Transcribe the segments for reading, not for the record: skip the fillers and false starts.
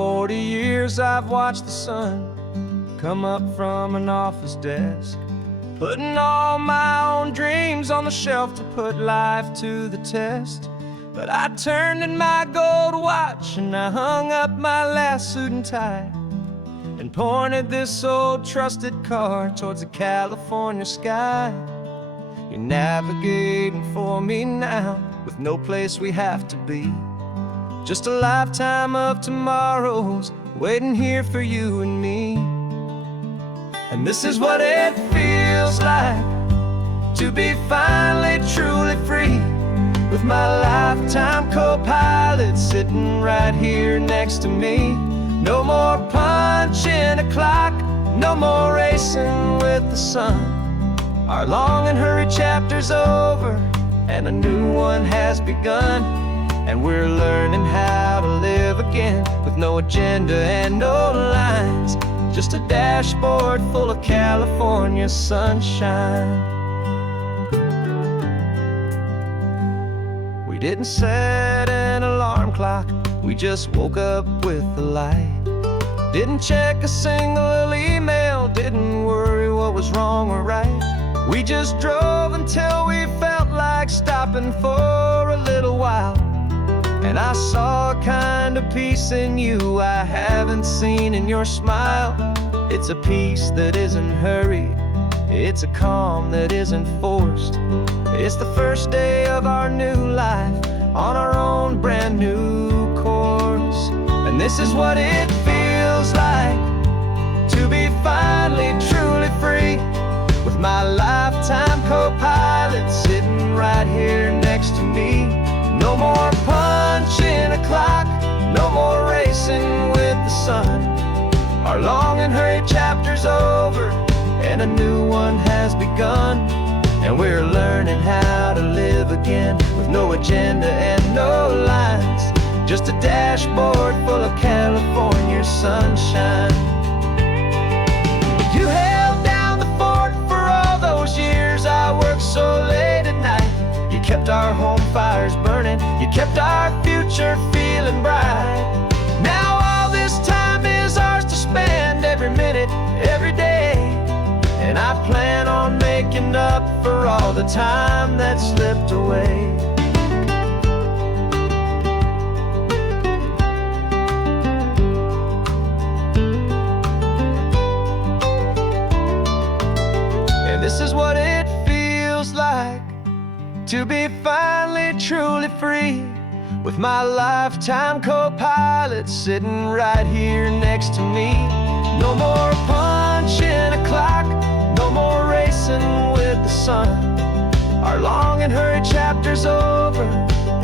40 years I've watched the sun come up from an office desk, putting all my own dreams on the shelf to put life to the test. But I turned in my gold watch and I hung up my last suit and tie, and pointed this old trusted car towards the California sky. You're navigating for me now, with no place we have to be, just a lifetime of tomorrows waiting here for you and me. And this is what it feels like to be finally truly free, with my lifetime co-pilot sitting right here next to me. No more punching a clock, no more racing with the sun. Our long and hurried chapter's over and a new one has begun, and we're learning how to live again, with no agenda and no lines, just a dashboard full of California sunshine. We didn't set an alarm clock, we just woke up with the light. Didn't check a single email, didn't worry what was wrong or right. We just drove until we felt like stopping for a little while. And I saw a kind of peace in you I haven't seen in your smile. It's a peace that isn't hurried, it's a calm that isn't forced. It's the first day of our new life on our own brand new course. And this is what it feels like to be finally truly free, with my lifetime co-pilot sitting right here next to me. No more punching a clock, no more racing with the sun. Our long and hurried chapter's over and a new one has begun, and we're learning how to live again, with no agenda and no lines, just a dashboard full of California sunshine. You held down the fort for all those years I worked so late at night. You kept our home fires burning, you kept our future feeling bright. Now all this time is ours to spend, every minute, every day. And I plan on making up for all the time that slipped away. And this is what it feels like to be finally truly free, with my lifetime co-pilot sitting right here next to me. No more punching a clock, no more racing with the sun. Our long and hurried chapter's over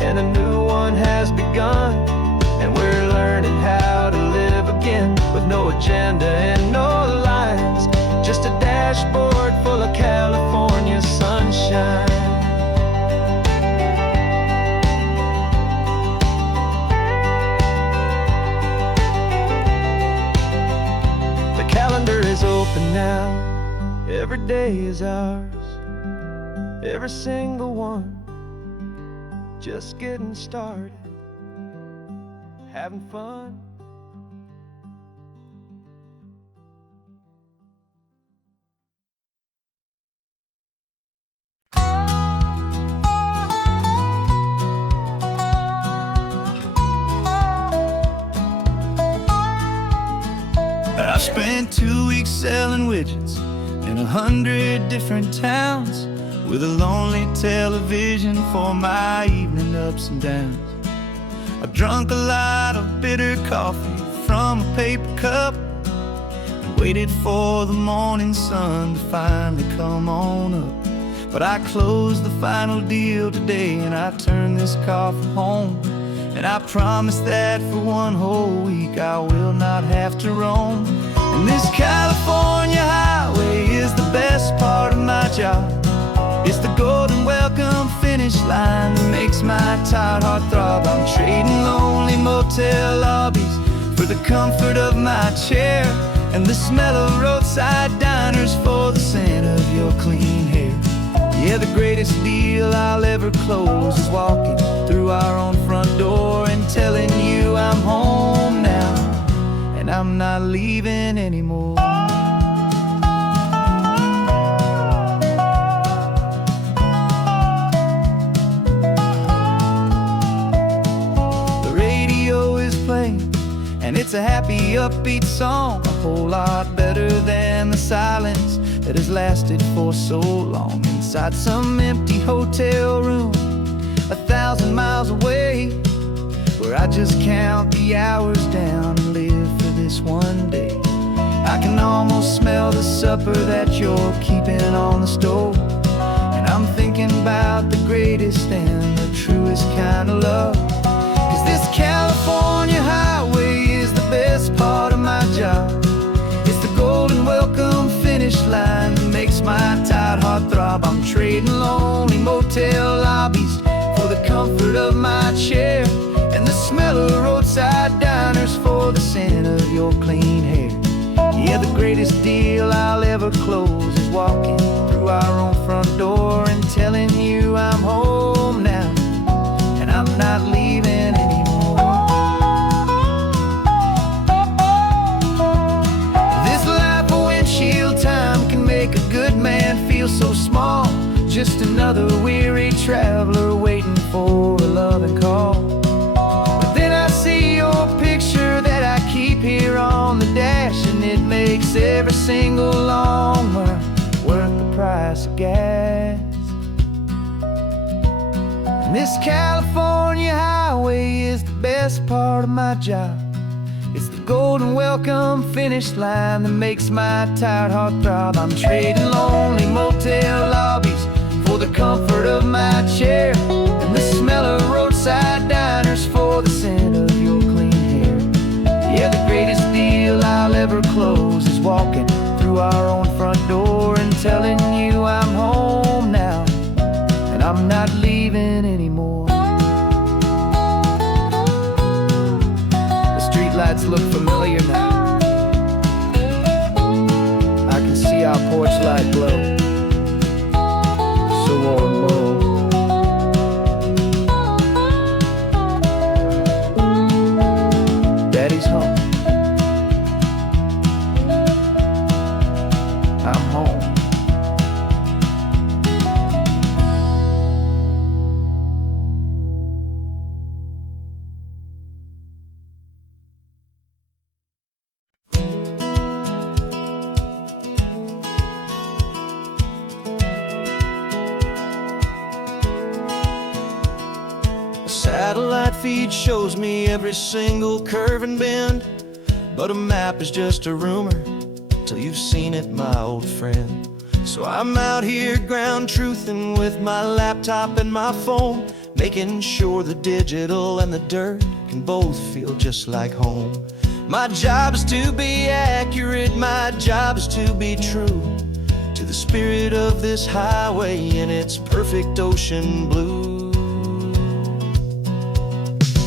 and a new one has begun, and we're learning how to live again, with no agenda and no lines, just a dashboard full of California sunshine. The calendar is open now, every day is ours, every single one, just getting started, having fun. I spent 2 weeks selling widgets in 100 different towns, with a lonely television for my evening ups and downs. I drank a lot of bitter coffee from a paper cup and waited for the morning sun to finally come on up. But I closed the final deal today and I turned this car from home, and I promise that for one whole week I will not have to roam. And this California highway is the best part of my job. It's the golden welcome finish line that makes my tired heart throb. I'm trading lonely motel lobbies for the comfort of my chair, and the smell of roadside diners for the scent of your clean hair. Yeah, the greatest deal I'll ever close is walking through our own front door and telling you I'm home now. and I'm not leaving anymore. The radio is playing, and it's a happy, upbeat song, a whole lot better than the silence that has lasted for so long. Inside some empty hotel room 1,000 miles away, where I just count the hours down and live for this one day. I can almost smell the supper that you're keeping on the stove, and I'm thinking about the greatest and the truest kind of love. 'Cause this California highway is the best part of my job. It's the golden welcome finish line that makes my tired heart throb. I'm trading lonely motel lobbies for the comfort of my chair, and the smell of roadside diners for the scent of your clean hair. Yeah, the greatest deal I'll ever close is walking through our own front door and telling you I'm home now, and I'm not leaving anymore. This life of windshield time can make a good man feel so small, just another weary traveler waiting for a loving call. But then I see your picture that I keep here on the dash, and it makes every single long mile worth the price of gas. And this California highway is the best part of my job. It's the golden welcome finish line that makes my tired heart throb. I'm trading lonely motel lobbies for the comfort of my chair, and the smell of roadside diners for the scent of your clean hair. Yeah, the greatest deal I'll ever close is walking through our own front door and telling you I'm home now, and I'm not leaving anymore. The streetlights look familiar now. I can see our porch light glow, so warm, oh. Daddy's home. I'm home. Satellite feed shows me every single curve and bend, but a map is just a rumor till you've seen it, my old friend. So I'm out here ground truthing with my laptop and my phone, making sure the digital and the dirt can both feel just like home. My job is to be accurate, my job is to be true to the spirit of this highway in its perfect ocean blue.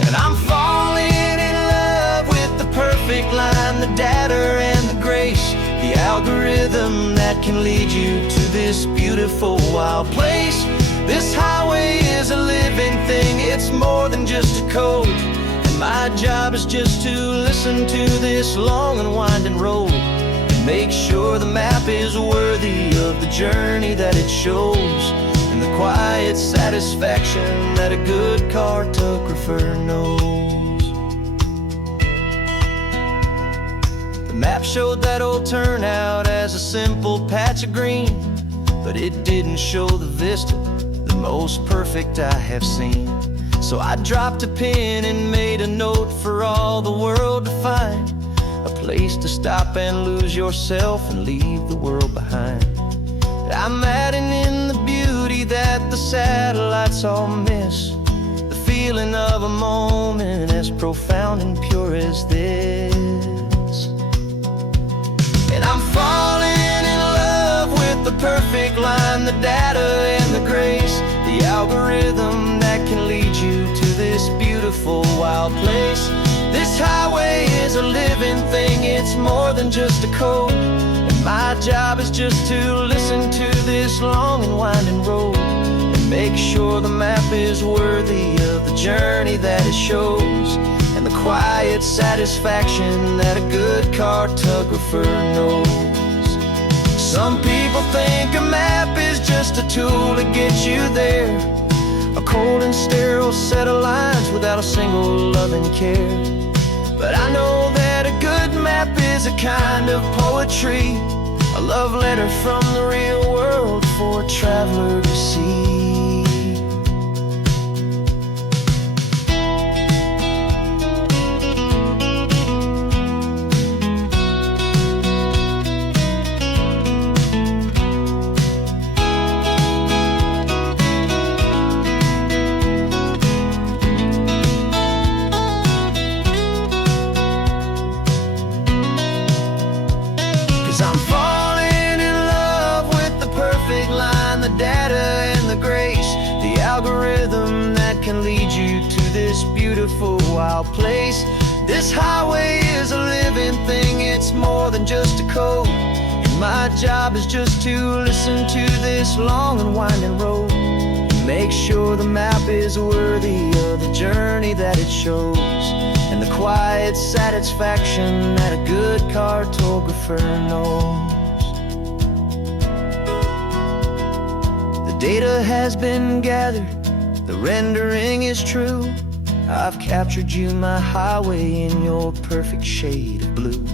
And I'm falling in love with the perfect line, the data and the grace, the algorithm that can lead you to this beautiful wild place. This highway is a living thing, it's more than just a code, and my job is just to listen to this long and winding road and make sure the map is worthy of the journey that it shows, and the quiet satisfaction that a good cartographer knows. The map showed that old turnout as a simple patch of green, but it didn't show the vista, the most perfect I have seen. So I dropped a pin and made a note for all the world to find, a place to stop and lose yourself and leave the world behind. I'm adding in the beauty that the satellites all miss, the feeling of a moment as profound and pure as this. And I'm falling in love with the perfect line, the data and the grace, the algorithm that can lead you to this beautiful wild place. This highway is a living thing, it's more than just a code, and my job is just to listen to this long and winding road and make sure the map is worthy of the journey that it shows, and the quiet satisfaction that a good cartographer knows. Some people think a map is just a tool to get you there, a cold and sterile set of lines without a single loving care. But I know that a good map is a kind of poetry, a love letter from the real world for a traveler to see. 'Cause I'm falling in love with the perfect line, the data and the grace, the algorithm that can lead you to this beautiful wild place. This highway is a living thing, it's more than just a code. And my job is just to listen to this long and winding road, and make sure the map is worthy of the journey that it shows, and the quiet satisfaction that a good cartographer knows. The data has been gathered, the rendering is true. I've captured you, my highway, in your perfect shade of blue.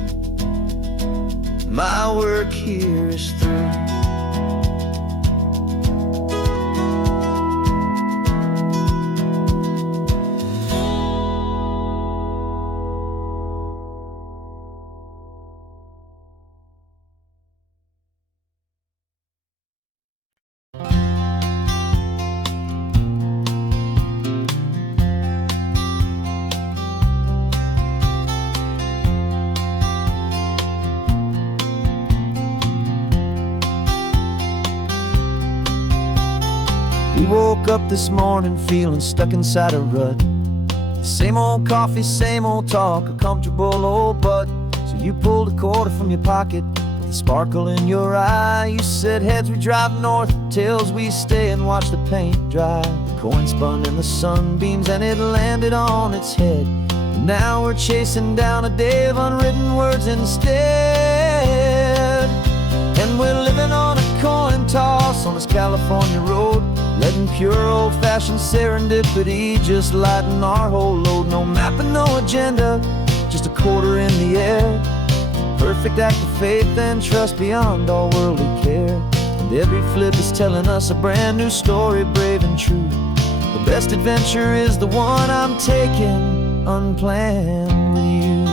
My work here is through. We woke up this morning feeling stuck inside a rut. Same old coffee, same old talk, a comfortable old butt. So you pulled a quarter from your pocket with a sparkle in your eye. You said, heads we drive north, tails we stay and watch the paint dry. The coin spun in the sunbeams and it landed on its head. And now we're chasing down a day of unwritten words instead. And we're living on a coin toss on this California road, letting pure old-fashioned serendipity just lighten our whole load. No map and no agenda, just a quarter in the air. Perfect act of faith and trust beyond all worldly care. And every flip is telling us a brand new story, brave and true. The best adventure is the one I'm taking unplanned with you.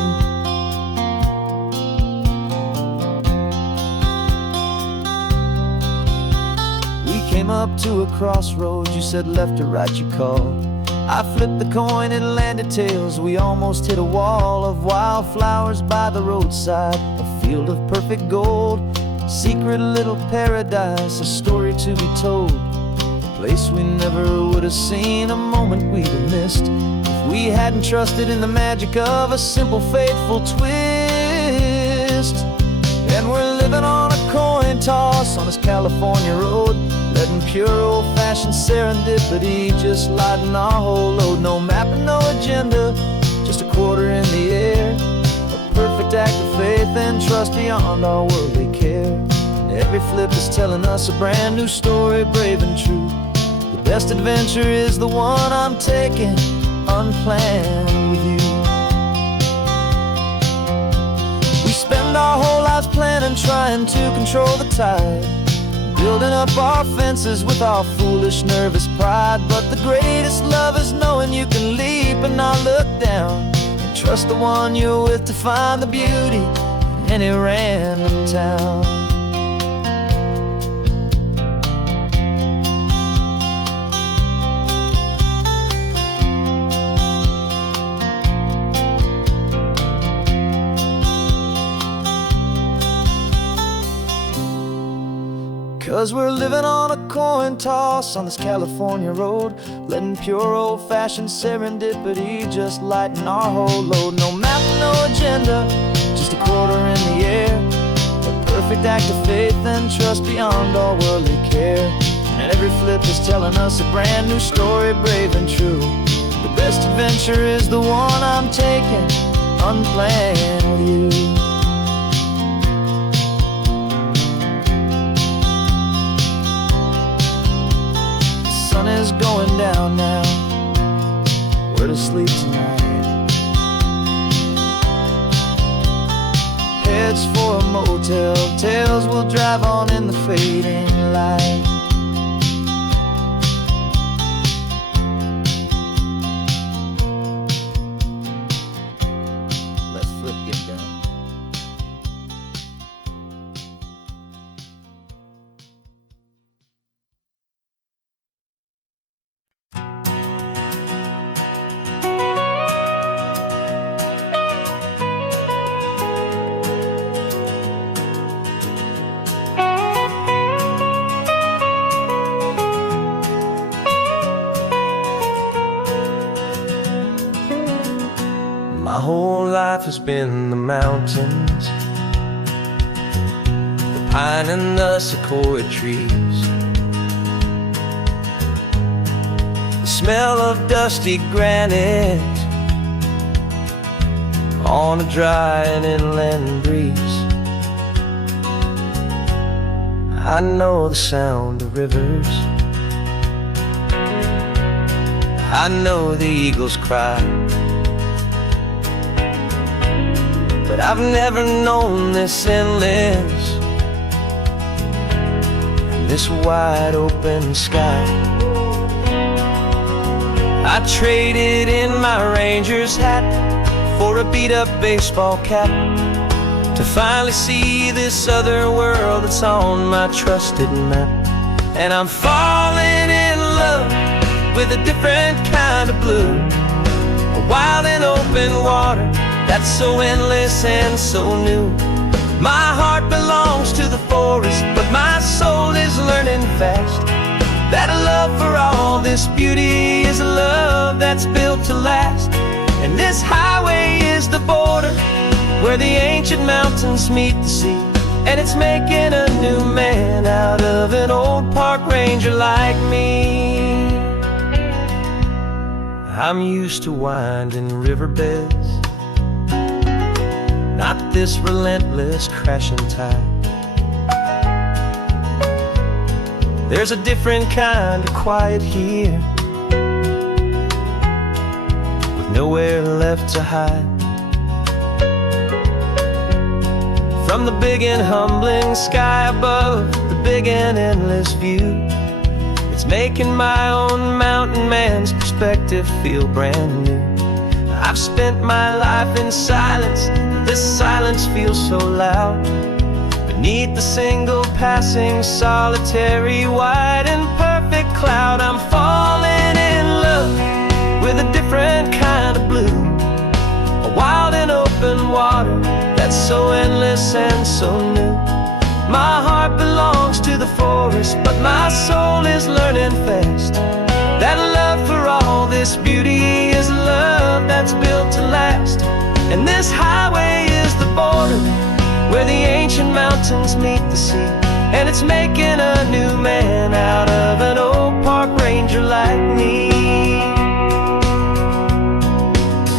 Came up to a crossroads, you said left or right you called. I flipped the coin, it landed tails. We almost hit a wall of wildflowers by the roadside, a field of perfect gold, secret little paradise, a story to be told, a place we never would have seen, a moment we'd have missed if we hadn't trusted in the magic of a simple faithful twist. And we're living on a coin toss on this California road, letting pure old-fashioned serendipity just lighten our whole load. No map and no agenda, just a quarter in the air. A perfect act of faith and trust beyond our worldly care. And every flip is telling us a brand new story, brave and true. The best adventure is the one I'm taking unplanned with you. We spend our whole lives planning, trying to control the tide, building up our fences with our foolish, nervous pride. But the greatest love is knowing you can leap and not look down, and trust the one you're with to find the beauty in any random town. 'Cause we're living on a coin toss on this California road, letting pure old-fashioned serendipity just lighten our whole load. No map, no agenda, just a quarter in the air. A perfect act of faith and trust beyond all worldly care. And every flip is telling us a brand new story, brave and true. The best adventure is the one I'm taking unplanned with you. The sun is going down now, we're to sleep tonight. Heads for a motel, tales will drive on in the fading light. Let's flip get done. My whole life has been the mountains, the pine and the sequoia trees, the smell of dusty granite on a dry and inland breeze. I know the sound of rivers, I know the eagles cry, but I've never known this endless and this wide open sky. I traded in my ranger's hat for a beat-up baseball cap to finally see this other world that's on my trusted map. And I'm falling in love with a different kind of blue, a wild and open water that's so endless and so new. My heart belongs to the forest, but my soul is learning fast that a love for all this beauty is a love that's built to last. And this highway is the border where the ancient mountains meet the sea, and it's making a new man out of an old park ranger like me. I'm used to winding riverbeds, not this relentless crashing tide. There's a different kind of quiet here, with nowhere left to hide. From the big and humbling sky above, the big and endless view, it's making my own mountain man's perspective feel brand new. I've spent my life in silence, this silence feels so loud. Beneath the single passing solitary white and perfect cloud, I'm falling in love with a different kind of blue, a wild and open water that's so endless and so new. My heart belongs to the forest, but my soul is learning fast that love for all this beauty is a love that's built to last. And this highway is the border where the ancient mountains meet the sea, and it's making a new man out of an old park ranger like me.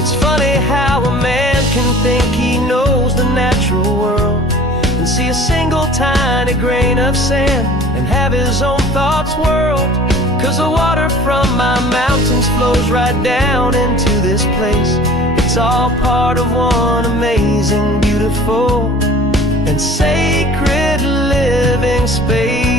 It's funny how a man can think he knows the natural world and see a single tiny grain of sand and have his own thoughts whirled. 'Cause the water from my mountains flows right down into this place. It's all part of one amazing, beautiful, and sacred living space.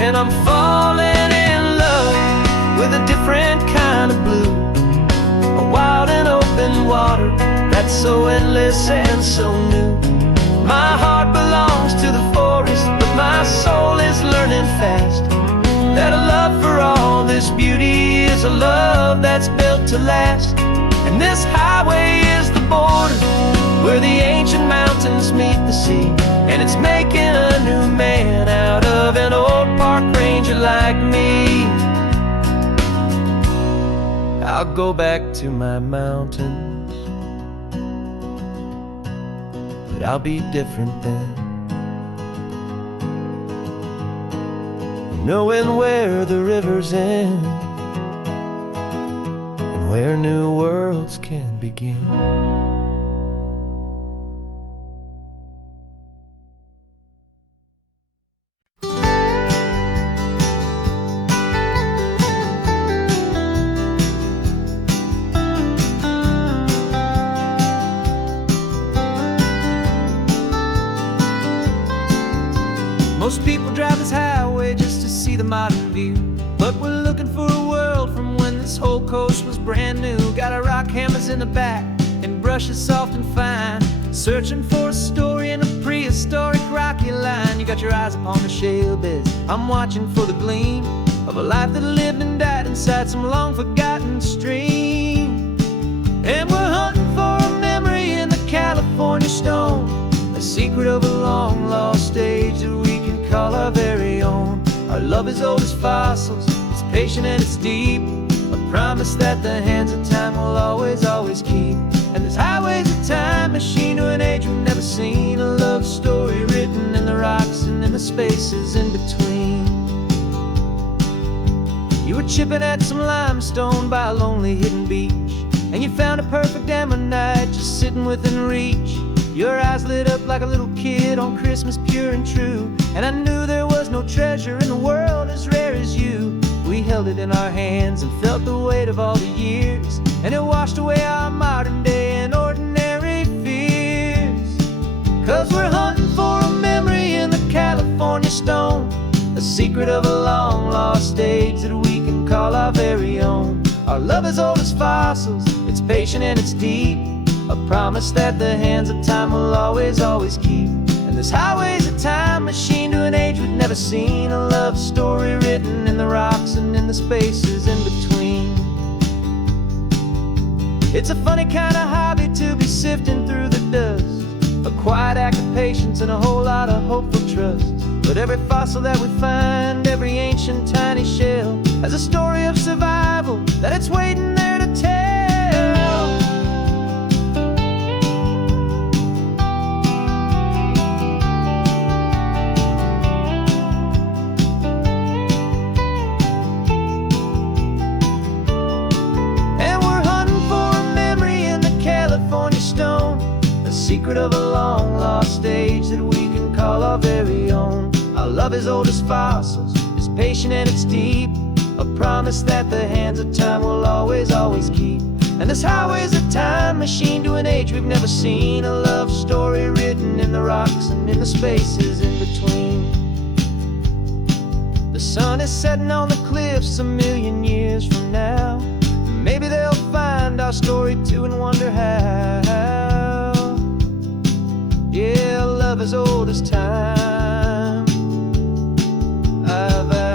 And I'm falling in love with a different kind of blue, a wild and open water that's so endless and so new. My heart belongs to the forest, but my soul is learning fast that a love for all this beauty is a love that's built to last. And this highway is the border where the ancient mountains meet the sea, and it's making a new man out of an old park ranger like me. I'll go back to my mountains, but I'll be different then, knowing where the rivers end and where new worlds can begin. Most people drive this highway just to see the modern view, but we're looking for a world from when this whole coast was brand new. Got our rock hammers in the back and brushes soft and fine, searching for a story in a prehistoric rocky line. You got your eyes upon the shale beds, I'm watching for the gleam of a life that lived and died inside some long forgotten stream. And we're hunting for a memory in the California stone, a secret of a long lost age that we can call our very own. Our love is old as fossils, it's patient and it's deep, a promise that the hands of time will always, always keep. And this highway's a time machine to an age we've never seen, a love story written in the rocks and in the spaces in between. You were chipping at some limestone by a lonely hidden beach, and you found a perfect ammonite just sitting within reach. Your eyes lit up like a little kid on Christmas, pure and true, and I knew there was no treasure in the world as rare as you. We held it in our hands and felt the weight of all the years, and it washed away our modern day and ordinary fears. 'Cause we're hunting for a memory in the California stone, a secret of a long lost age that we can call our very own. Our love is old as fossils, it's patient and it's deep, a promise that the hands of time will always, always keep. And this highway's a time machine to an age we've never seen, a love story written in the rocks and in the spaces in between. It's a funny kind of hobby to be sifting through the dust, a quiet act of patience and a whole lot of hopeful trust. But every fossil that we find, every ancient tiny shell, has a story of survival that it's waiting there to tell. Secret of a long lost age that we can call our very own. Our love is old as fossils, it's patient and it's deep, a promise that the hands of time will always, always keep. And this highway's a time machine to an age we've never seen, a love story written in the rocks and in the spaces in between. The sun is setting on the cliffs a million years from now, maybe they'll find our story too and wonder how. Yeah, love as old as time, I vow.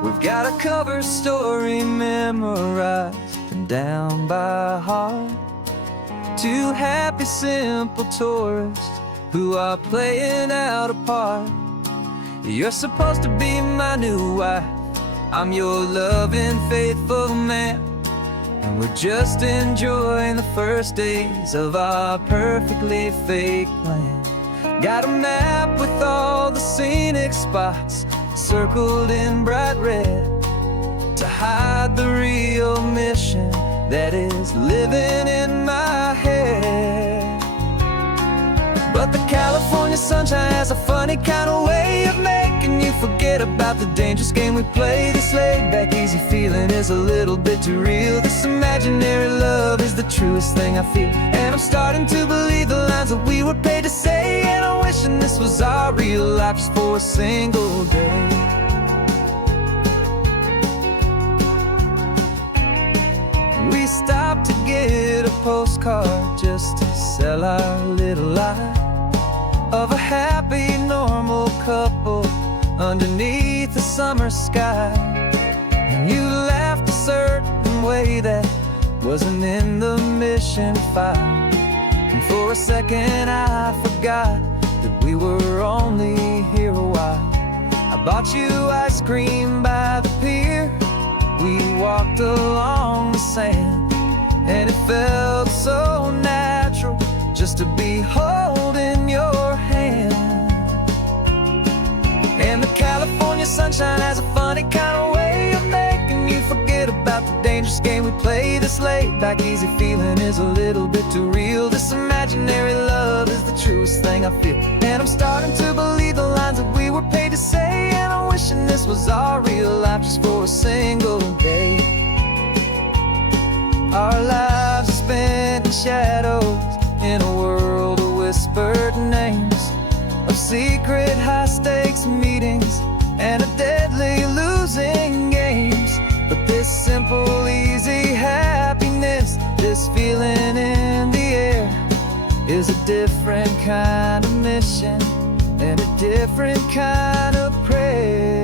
We've got a cover story memorized and down by heart, two happy simple tourists who are playing out a part. You're supposed to be my new wife, I'm your loving faithful man, and we're just enjoying the first days of our perfectly fake plan. Got a map with all the scenic spots circled in bright red to hide the real mission that is living in my head. But the California sunshine has a funny kind of way of making you forget about the dangerous game we play. This laid back easy feeling is a little bit too real. This imaginary love is the truest thing I feel, and I'm starting to believe the lines that we were paid to say. And I'm wishing this was our real life just for a single day. We stopped to get a postcard just to sell our little lie of a happy, normal couple underneath the summer sky. And you laughed a certain way that wasn't in the mission file. And for a second I forgot that we were only here a while. I bought you ice cream by the pier. We walked along the sand, and it felt so natural just to be holding your hand. And the California sunshine has a funny kind of way of making you forget about the dangerous game we play. This laid back easy feeling is a little bit too real. This imaginary love is the truest thing I feel. And I'm starting to believe the lines that we were paid to say. And I'm wishing this was our real life just for a single day. Our lives are spent in shadows in a world of whispered names, of secret high-stakes meetings and of deadly losing games. But this simple, easy happiness, this feeling in the air, is a different kind of mission and a different kind of prayer.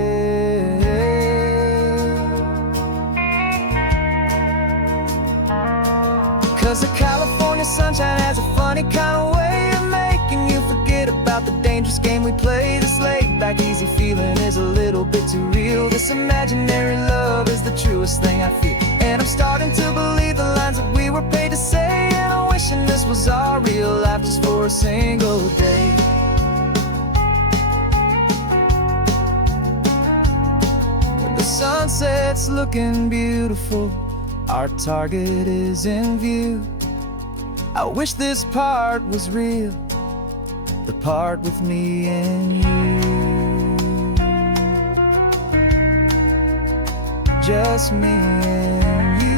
'Cause the California sunshine has a funny kind of way of making you forget about the dangerous game we play. This laid back easy feeling is a little bit too real. This imaginary love is the truest thing I feel. And I'm starting to believe the lines that we were paid to say. And I'm wishing this was our real life just for a single day. When the sunset's looking beautiful, our target is in view. I wish this part was real, the part with me and you. Just me and you.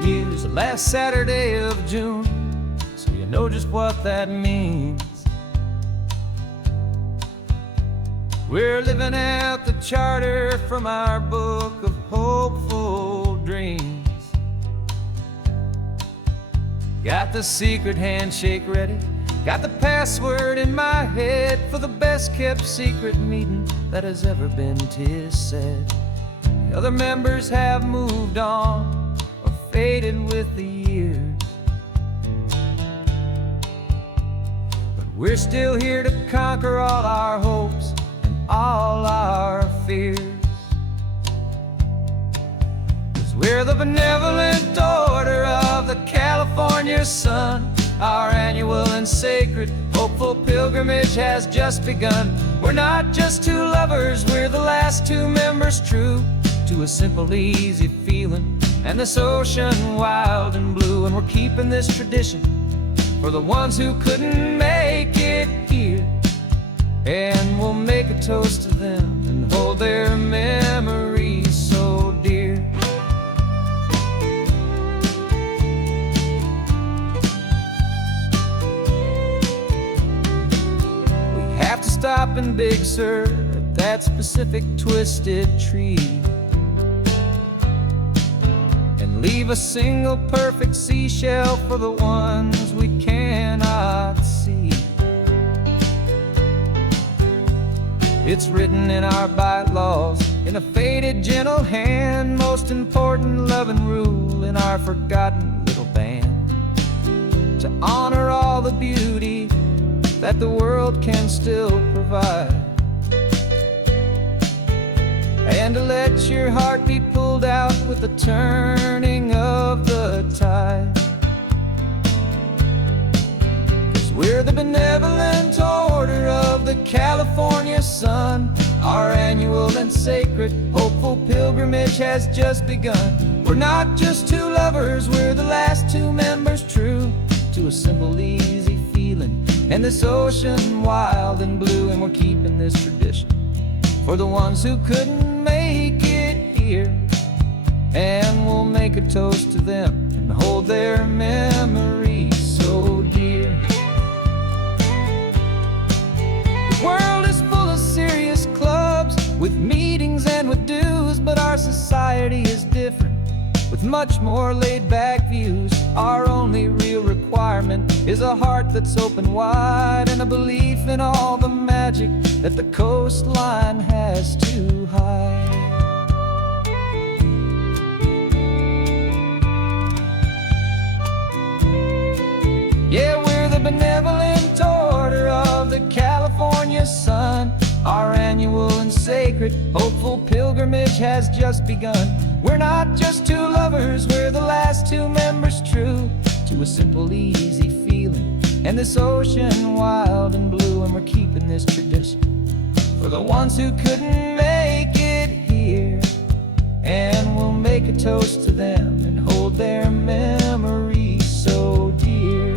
Use the last Saturday of June, so you know just what that means. We're living out the charter from our book of hopeful dreams. Got the secret handshake ready, got the password in my head for the best kept secret meeting that has ever been, 'tis said. The other members have moved on or faded with the years, but we're still here to conquer all our hopes and all our fears. 'Cause we're the benevolent order of the California sun. Our annual and sacred hopeful pilgrimage has just begun. We're not just two lovers, we're the last two members true to a simple, easy feeling and this ocean wild and blue. And we're keeping this tradition for the ones who couldn't make it here. And we'll make a toast to them and hold their memories so dear. We have to stop in Big Sur at that specific twisted tree, leave a single perfect seashell for the ones we cannot see. It's written in our bylaws in a faded gentle hand, most important love and rule in our forgotten little band, to honor all the beauty that the world can still provide, and to let your heart be pulled out with the turning of the tide. 'Cause we're the benevolent order of the California sun. Our annual and sacred hopeful pilgrimage has just begun. We're not just two lovers, we're the last two members true to a simple, easy feeling and this ocean wild and blue. And we're keeping this tradition for the ones who couldn't make it here. here, and we'll make a toast to them and hold their memories so dear. The world is full of serious clubs with meetings and with dues, but our society is different with much more laid-back views. Our only real requirement is a heart that's open wide and a belief in all the magic that the coastline has to hide. Yeah, we're the benevolent order of the California sun. Our annual and sacred, hopeful pilgrimage has just begun. We're not just two lovers, we're the last two members true to a simple, easy feeling, and this ocean wild and blue. And we're keeping this tradition for the ones who couldn't make it here, and we'll make a toast to them and hold their memories so dear.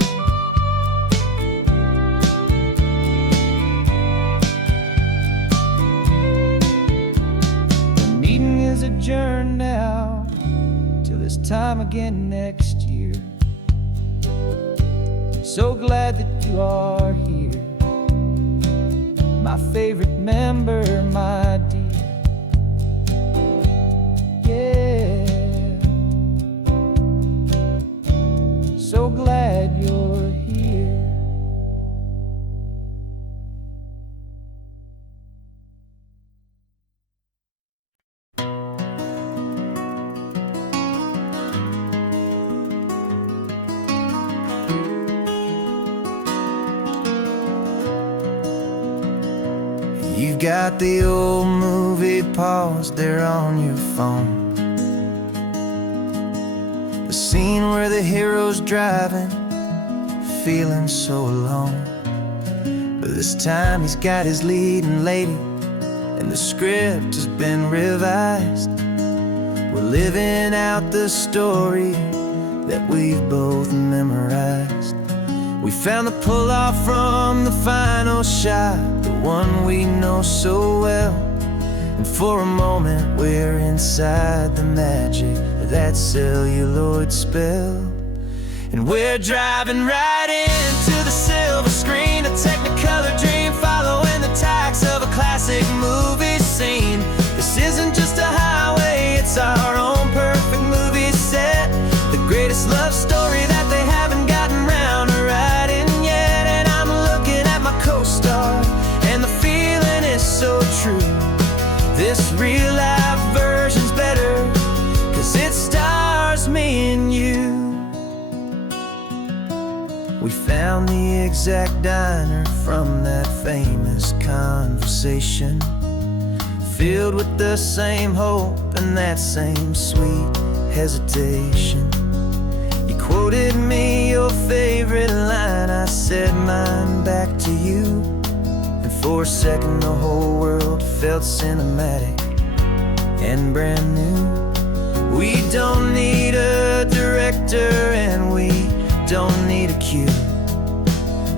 The meeting is adjourned now till this time again next year. So glad that you are here, my favorite member, my dear. Yeah, so glad you're here. You've got the old movie paused there on your phone, the scene where the hero's driving, feeling so alone. But this time he's got his leading lady, and the script has been revised. We're living out the story that we've both memorized. We found the pull-off from the final shot, the one we know so well. And for a moment we're inside the magic of that celluloid spell. And we're driving right into the silver screen, a technicolor dream following the tacks of a classic movie scene. This isn't just a highway, it's our own perfect movie set, the greatest love story that they haven't gotten round to writing yet. And I'm looking at my co-star, and the feeling is so true. This real life version's better, 'cause it stars me and you. We found the exact diner from that famous conversation, filled with the same hope and that same sweet hesitation. You quoted me your favorite line, I said mine back to you. And for a second the whole world felt cinematic and brand new. We don't need a director and we don't need a cue.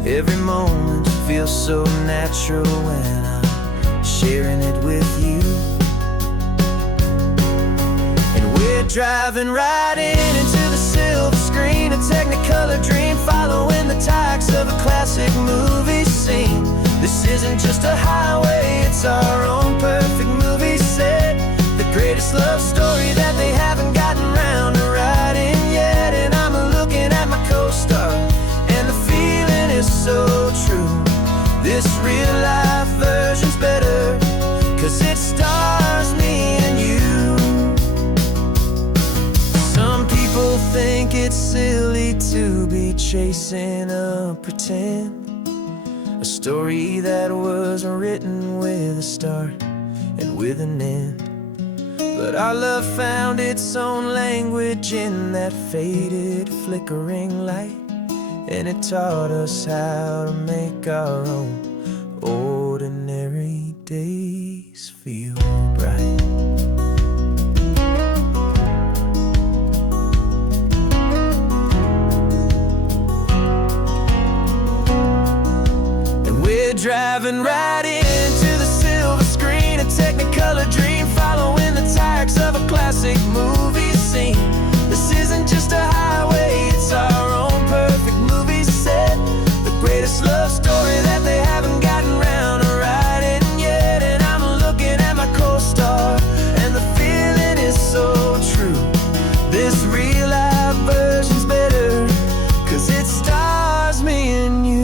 Every moment feels so natural when I'm sharing it with you. And we're driving right into the silver screen, a technicolor dream following the tacks of a classic movie scene. This isn't just a highway, it's our own perfect movie set, the greatest love story that they haven't gotten round to writing yet. And I'm looking at my co-star, and the feeling is so true. This real life version's better, 'cause it stars me and you. Some people think it's silly to be chasing a pretend, a story that was written with a start and with an end. But our love found its own language in that faded, flickering light, and it taught us how to make our own ordinary days feel bright. And we're driving right into the silver screen, a technicolor Technicolor dream, following the tracks of a classic movie scene. This isn't just a highway, it's our own perfect movie set. The greatest love story that they haven't gotten round to writing yet. And I'm looking at my co-star, and the feeling is so true. This real life version's better, 'cause it stars me and you.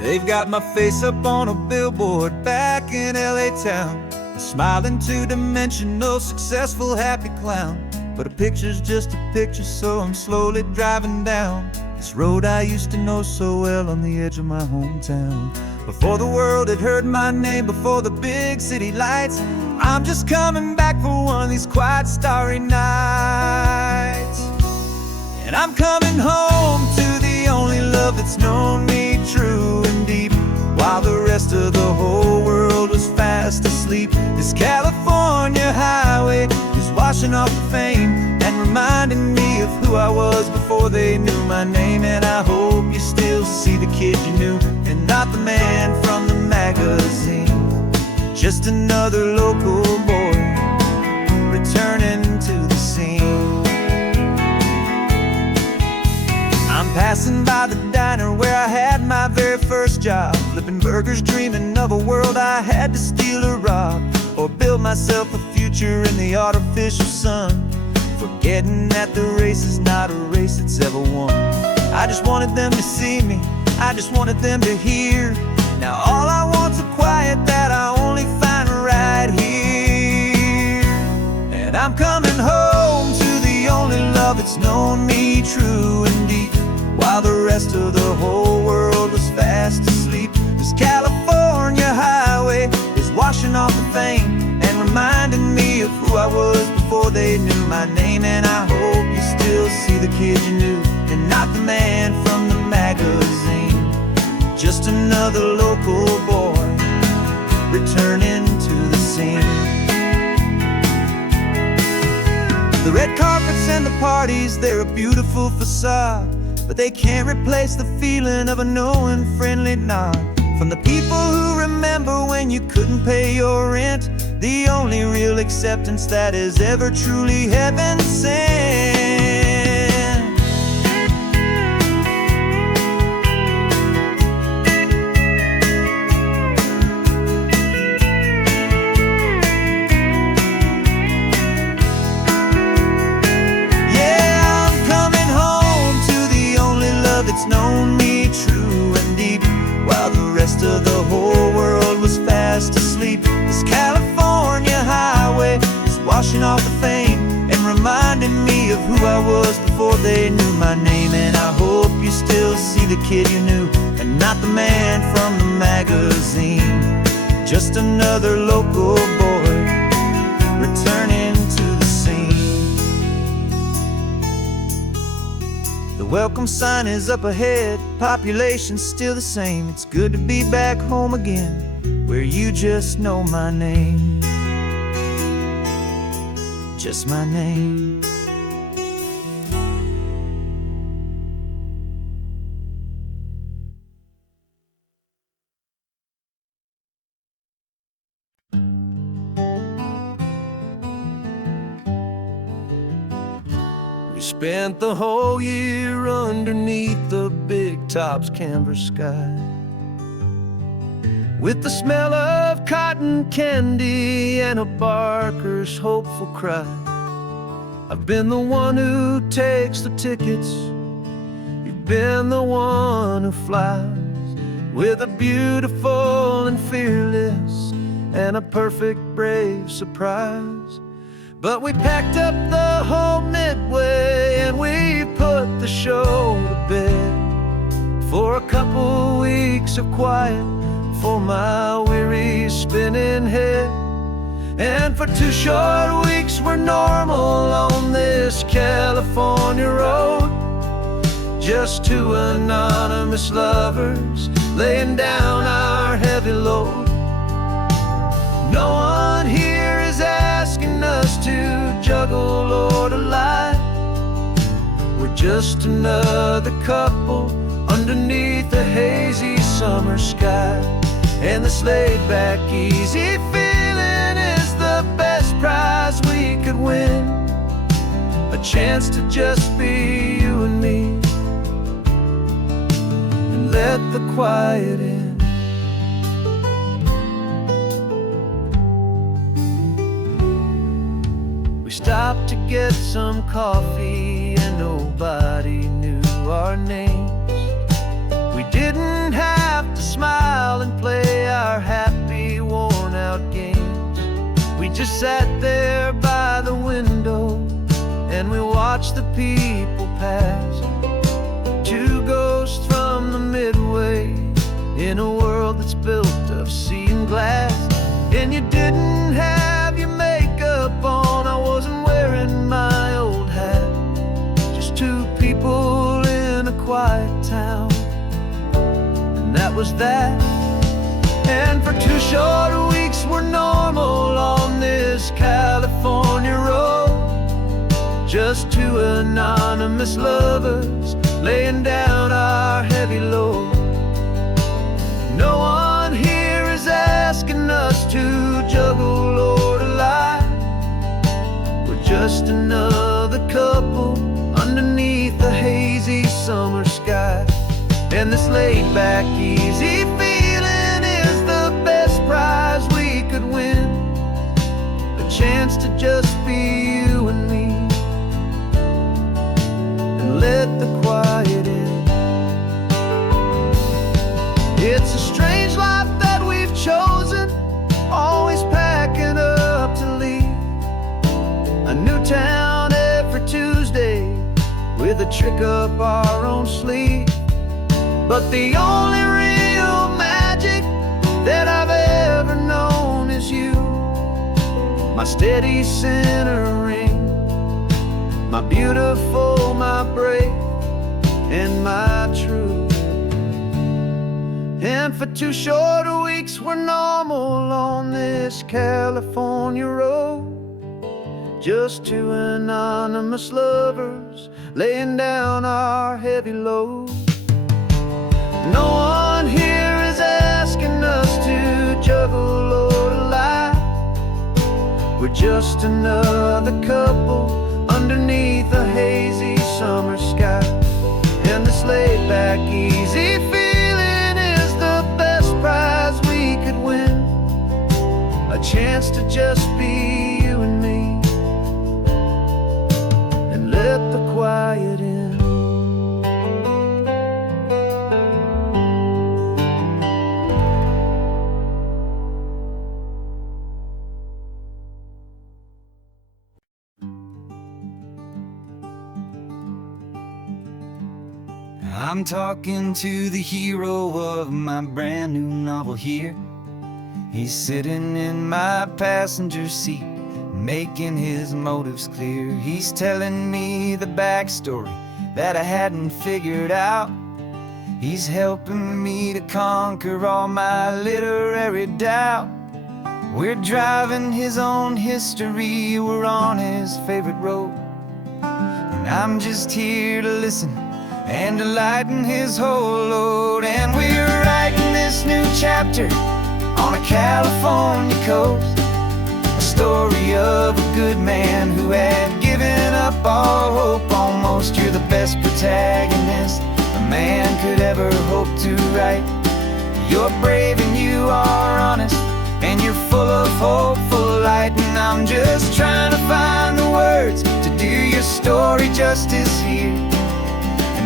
They've got my face up on a billboard back in LA town, smiling two-dimensional, successful, happy clown. But a picture's just a picture, so I'm slowly driving down this road I used to know so well on the edge of my hometown. Before the world had heard my name, before the big city lights, I'm just coming back for one of these quiet, starry nights. And I'm coming home to the only love that's known me true and deep, while the rest of the whole world was fast asleep. This California highway is washing off the fame and reminding me of who I was before they knew my name. And I hope you still see the kid you knew, and not the man from the magazine. Just another local boy returning to the scene. I'm passing by the diner where I had my very first job, flipping burgers, dreaming of a world I had to steal or rob, or build myself a future in the artificial sun, forgetting that the race is not a race that's ever won. I just wanted them to see me, I just wanted them to hear. Now all I want's a quiet that I only find right here. And I'm coming home to the only love that's known me true and deep, while the rest of the whole world was fast asleep. This California highway is washing off the fame and reminding me of who I was before they knew my name. And I hope you still see the kid you knew, and not the man from the magazine. Just another local boy returning to the scene. The red carpets and the parties, they're a beautiful facade, but they can't replace the feeling of a knowing, friendly nod from the people who remember when you couldn't pay your rent. The only real acceptance that is ever truly heaven sent. It's known me true and deep, while the rest of the whole world was fast asleep. This California highway is washing off the fame and reminding me of who I was before they knew my name. And I hope you still see the kid you knew, and not the man from the magazine. Just another local boy returning to the scene. The welcome sign is up ahead, population's still the same. It's good to be back home again, where you just know my name. Just my name. We spent the whole year underneath the big top's canvas sky, with the smell of cotton candy and a barker's hopeful cry. I've been the one who takes the tickets, you've been the one who flies, with a beautiful and fearless and a perfect brave surprise. But we packed up the whole midway and we put the show to bed, for a couple weeks of quiet for my weary spinning head. And for 2 short weeks we're normal on this California road. Just 2 anonymous lovers laying down our heavy load. No one here is asking us to juggle or to lie. We're just another couple underneath a hazy summer sky. And this laid-back, easy feeling is the best prize we could win. A chance to just be you and me, and let the quiet in. We stopped to get some coffee and nobody knew our names. We didn't have to smile and play our happy, worn-out games. We just sat there by the window and we watched the people pass. 2 ghosts from the Midway in a world that's built of sea and glass. And you didn't have your makeup on, I wasn't wearing my old hat. Just 2 people in a quiet town, and that was that. And for 2 short weeks we're normal on this California road. Just 2 anonymous lovers laying down our heavy load. No one here is asking us to juggle or to lie. We're just another couple underneath a hazy summer sky. And this laid-back, easy feeling is the best prize we could win. A chance to just be you and me, and let the quiet in. It's a strange life that we've chosen, always packing up to leave. A new town every Tuesday with a trick up our own sleeve. But the only real magic that I've ever known is you, my steady centering, my beautiful, my brave, and my true. And for 2 short weeks we're normal on this California road. Just 2 anonymous lovers laying down our heavy load. No one here is asking us to juggle or to lie. We're just another couple underneath a hazy summer sky. And this laid-back, easy feeling is the best prize we could win. A chance to just be you and me, and let the quiet in. I'm talking to the hero of my brand new novel here. He's sitting in my passenger seat, making his motives clear. He's telling me the backstory that I hadn't figured out. He's helping me to conquer all my literary doubt. We're driving his own history, we're on his favorite road. And I'm just here to listen and to lighten his whole load. And we're writing this new chapter on a California coast, a story of a good man who had given up all hope almost. You're the best protagonist a man could ever hope to write. You're brave and you are honest, and you're full of hopeful light. And I'm just trying to find the words to do your story justice here,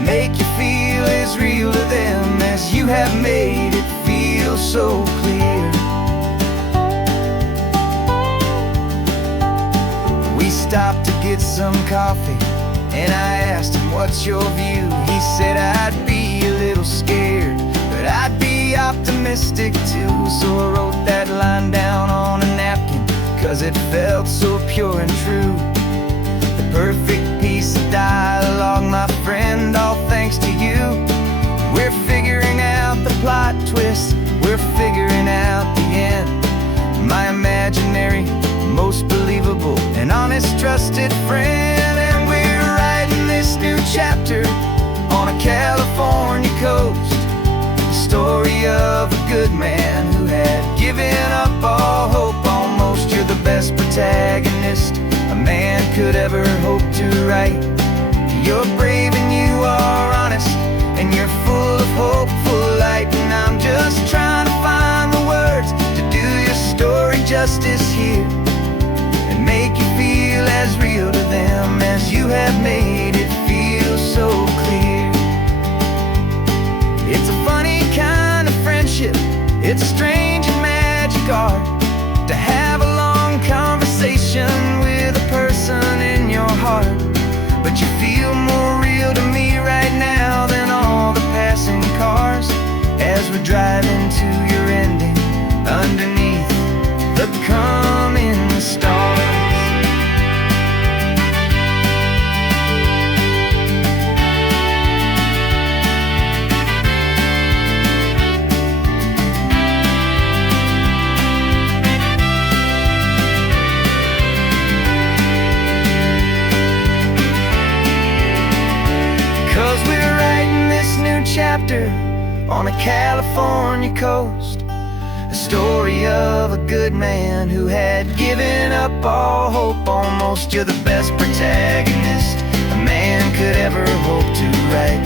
make you feel as real to them as you have made it feel so clear. We stopped to get some coffee, and I asked him, what's your view? He said, I'd be a little scared, but I'd be optimistic too. So I wrote that line down on a napkin, 'cause 'cause it felt so pure and true. The perfect piece of dialogue, my friend, all thanks to you. We're figuring out the plot twist, we're figuring out the end. My imaginary, most believable and honest trusted friend. And we're writing this new chapter on a California coast, the story of a good man who had given up all hope almost. You're the best protagonist a man could ever hope to write. You're brave and you are honest, and you're full of hopeful light. And I'm just trying to find the words to do your story justice here, and make you feel as real to them as you have made it feel so clear. It's a funny kind of friendship, it's strange and magic art to have a long conversation with a person in your heart. But you feel more real to me right now than all the passing cars, as we're driving to your ending underneath the coming stars. 'Cause we're writing this new chapter on a California coast, a story of a good man who had given up all hope almost. You're the best protagonist a man could ever hope to write.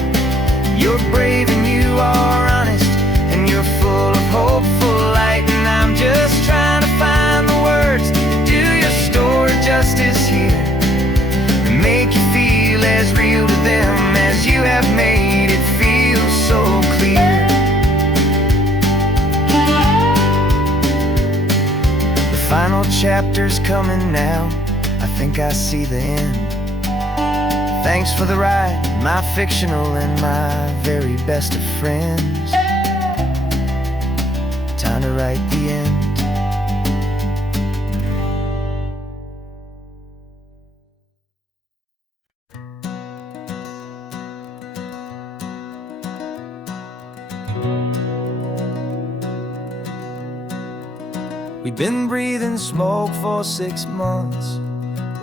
You're brave and you are honest, and you're full of hopeful light. And I'm just trying to find the words to do your story justice here, and make you feel as real to them as you have made it feel so clear. The final chapter's coming now, I think I see the end. Thanks for the ride, my fictional and my very best of friends. Time to write the end. We've been breathing smoke for 6 months,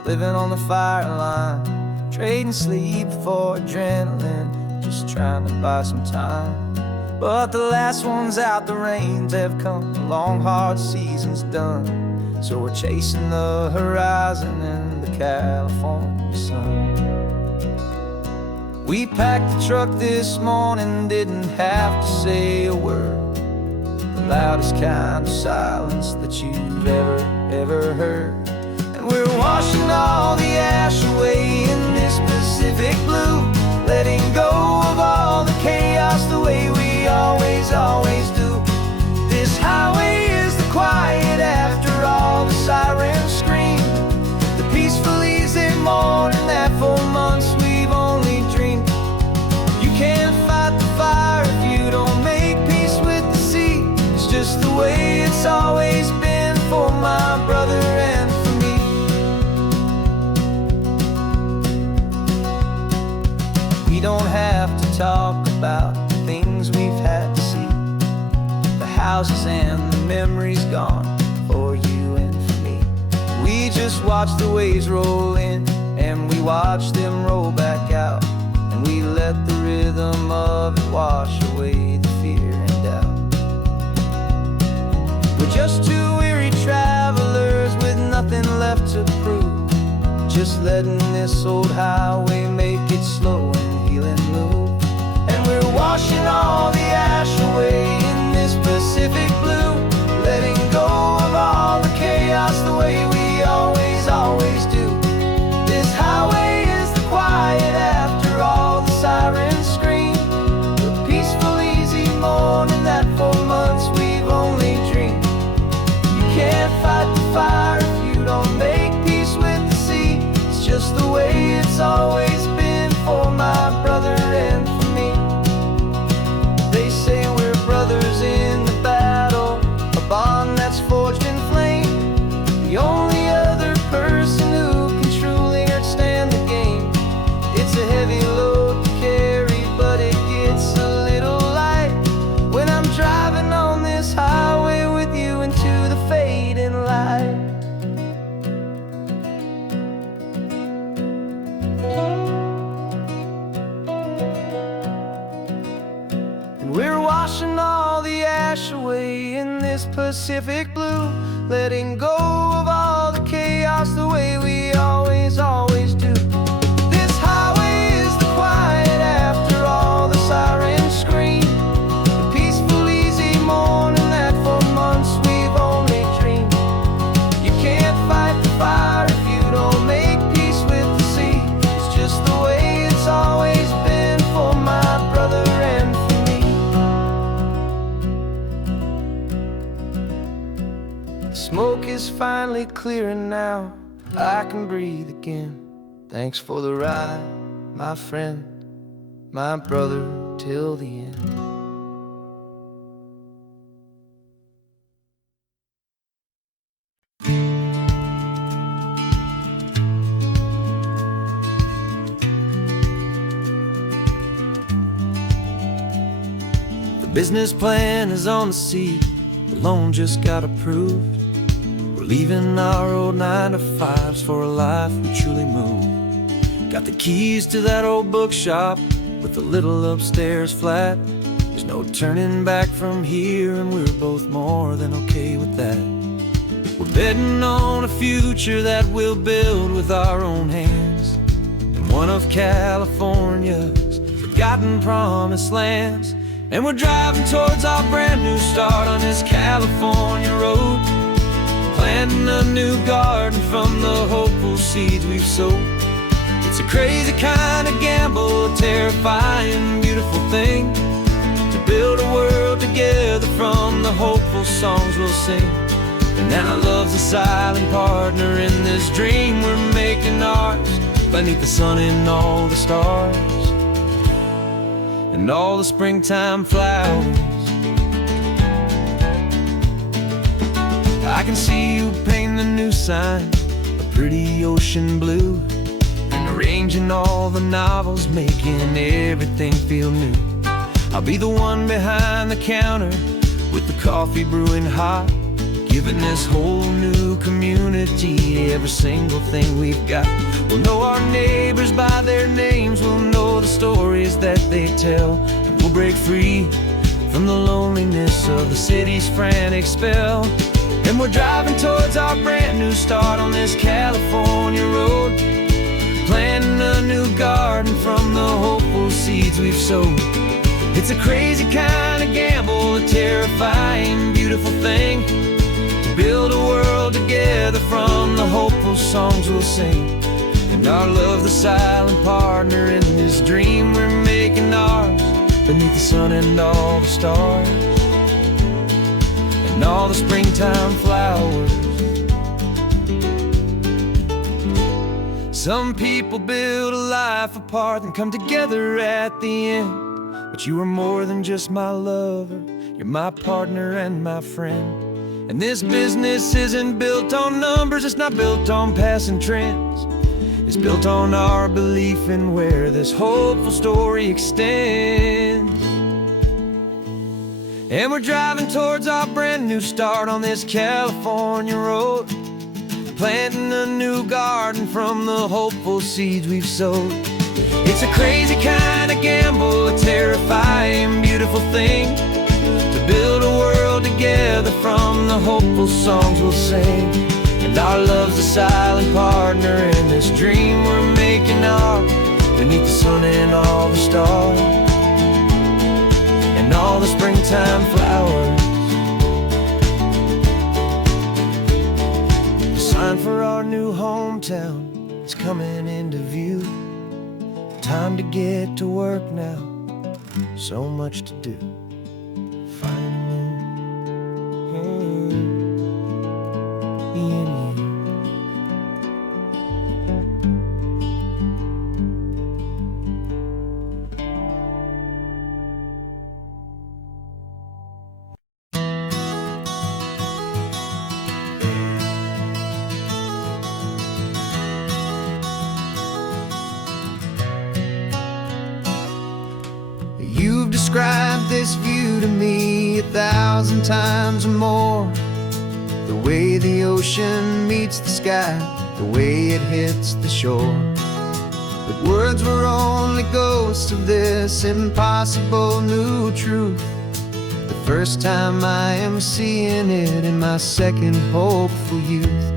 living on the fire line, trading sleep for adrenaline, just trying to buy some time. But the last one's out, the rains have come, the long hard season's done. So we're chasing the horizon in the California sun. We packed the truck this morning, didn't have to say a word. Loudest kind of silence that you've ever heard. And we're washing all the ash away in this Pacific blue, letting go of all the chaos the way we always do. This highway is the quiet after all the sirens scream, the peaceful easy morning that for months we've only dreamed. You can't fight the fire if you don't make peace with the sea. Just the way it's always been for my brother and for me. We don't have to talk about the things we've had to see, the houses and the memories gone for you and for me. We just watch the waves roll in, and we watch them roll back out, and we let the rhythm of it wash away the fear and doubt. We're just two weary travelers with nothing left to prove, just letting this old highway make it slow and healing move. And we're washing all the ash away in this Pacific blue, letting go of all the chaos the way we always do. This highway is the quiet after all the sirens scream, the peaceful easy morning that for months we've only dreamed. Can't fight the fire if you don't make peace with the sea. It's just the way it's always been for my brother and for me. They say we're brothers in the battle, Pacific blue, letting go of all the chaos the way we always do. This highway is the quiet after all the sirens scream, the peaceful, easy morning that for months we've only dreamed. You can't fight the fire if you don't make peace with the sea. It's just the way it's always been for my brother and for me. The smoke is finally clearing now, I can breathe again. Thanks for the ride, my friend, my brother, till the end. The business plan is on the seat, the loan just got approved. We're leaving our old 9-to-5s for a life we truly move. Got the keys to that old bookshop with the little upstairs flat. There's no turning back from here, and we're both more than okay with that. We're betting on a future that we'll build with our own hands, in one of California's forgotten promised lands. And we're driving towards our brand new start on this California road, planting a new garden from the hopeful seeds we've sowed. It's a crazy kind of gamble, a terrifying, beautiful thing, to build a world together from the hopeful songs we'll sing. And now love's a silent partner in this dream we're making ours, beneath the sun and all the stars and all the springtime flowers. I can see you painting the new sign a pretty ocean blue, and arranging all the novels, making everything feel new. I'll be the one behind the counter with the coffee brewing hot, giving this whole new community every single thing we've got. We'll know our neighbors by their names, we'll know the stories that they tell, and we'll break free from the loneliness of the city's frantic spell. And we're driving towards our brand new start on this California road, planting a new garden from the hopeful seeds we've sowed. It's a crazy kind of gamble, a terrifying, beautiful thing, to build a world together from the hopeful songs we'll sing. And our love, the silent partner in this dream we're making ours, beneath the sun and all the stars and all the springtime flowers. Some people build a life apart and come together at the end, but you are more than just my lover, you're my partner and my friend. And this business isn't built on numbers, it's not built on passing trends. It's built on our belief in where this hopeful story extends. And we're driving towards our brand new start on this California road, planting a new garden from the hopeful seeds we've sowed. It's a crazy kind of gamble, a terrifying, beautiful thing, to build a world together from the hopeful songs we'll sing. And our love's a silent partner in this dream we're making ours, beneath the sun and all the stars and all the springtime flowers. The sign for our new hometown is coming into view. Time to get to work now, so much to do. You've described this view to me 1,000 times or more. The way the ocean meets the sky, the way it hits the shore. But words were only ghosts of this impossible new truth. The first time I am seeing it in my second hopeful youth.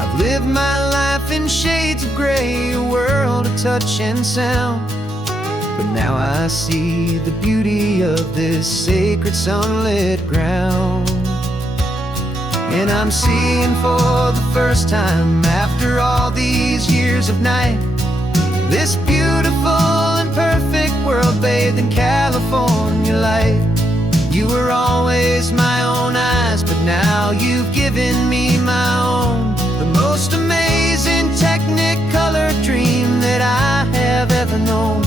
I've lived my life in shades of gray, a world of touch and sound. But now I see the beauty of this sacred sunlit ground. And I'm seeing for the first time, after all these years of night, this beautiful and perfect world bathed in California light. You were always my own eyes, but now you've given me my own. The most amazing technicolor dream that I have ever known.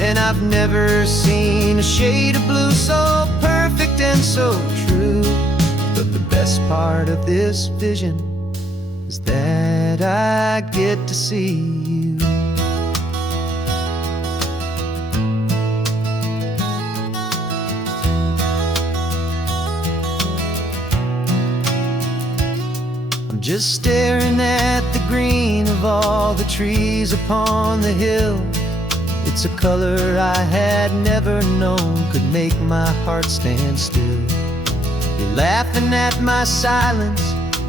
And I've never seen a shade of blue so perfect and so true. But the best part of this vision is that I get to see you. I'm just staring at the green of all the trees upon the hill. It's a color I had never known could make my heart stand still. You're laughing at my silence,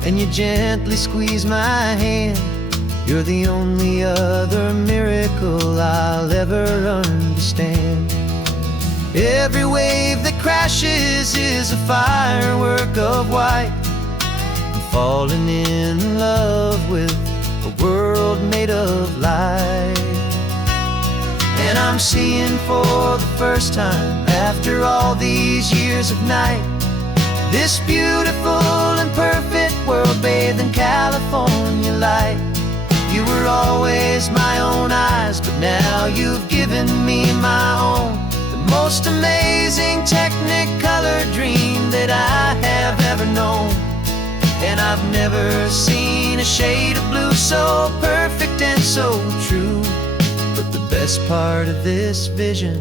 and you gently squeeze my hand. You're the only other miracle I'll ever understand. Every wave that crashes is a firework of white. I'm falling in love with a world made of light. And I'm seeing for the first time, after all these years of night, this beautiful and perfect world bathed in California light. You were always my own eyes, but now you've given me my own. The most amazing technicolor dream that I have ever known. And I've never seen a shade of blue so perfect and so true. But the best part of this vision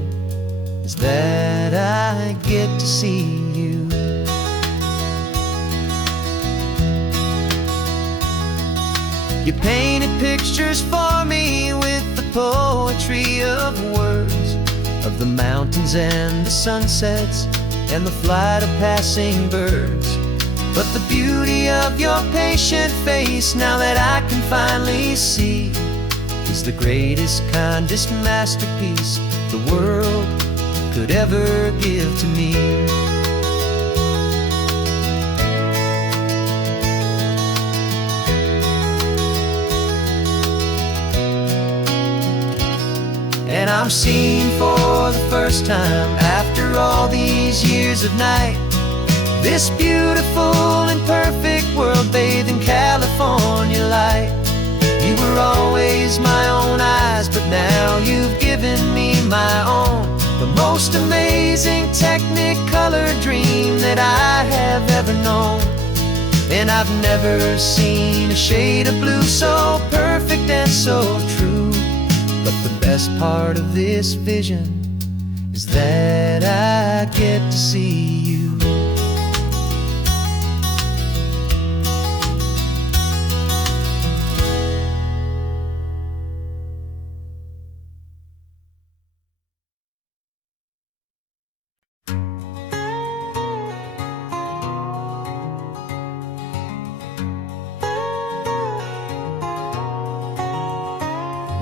is that I get to see you. You painted pictures for me with the poetry of words, of the mountains and the sunsets and the flight of passing birds. But the beauty of your patient face, now that I can finally see, is the greatest, kindest masterpiece the world could ever give to me. And I'm seeing for the first time, after all these years of night, this beautiful and perfect world bathed in California light. You were always my own eyes, but now you've given me my own. The most amazing technicolor dream that I have ever known. And I've never seen a shade of blue so perfect and so true. But the best part of this vision is that I get to see you.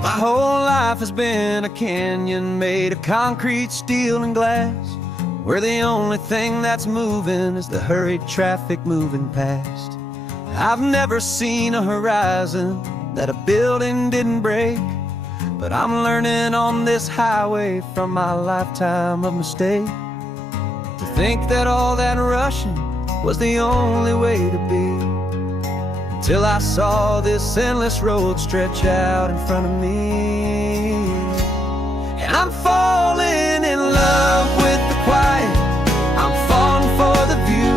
My whole life has been a canyon made of concrete, steel, and glass, where the only thing that's moving is the hurried traffic moving past. I've never seen a horizon that a building didn't break, but I'm learning on this highway from my lifetime of mistake to think that all that rushing was the only way to be. Till I saw this endless road stretch out in front of me. And I'm falling in love with the quiet, I'm falling for the view.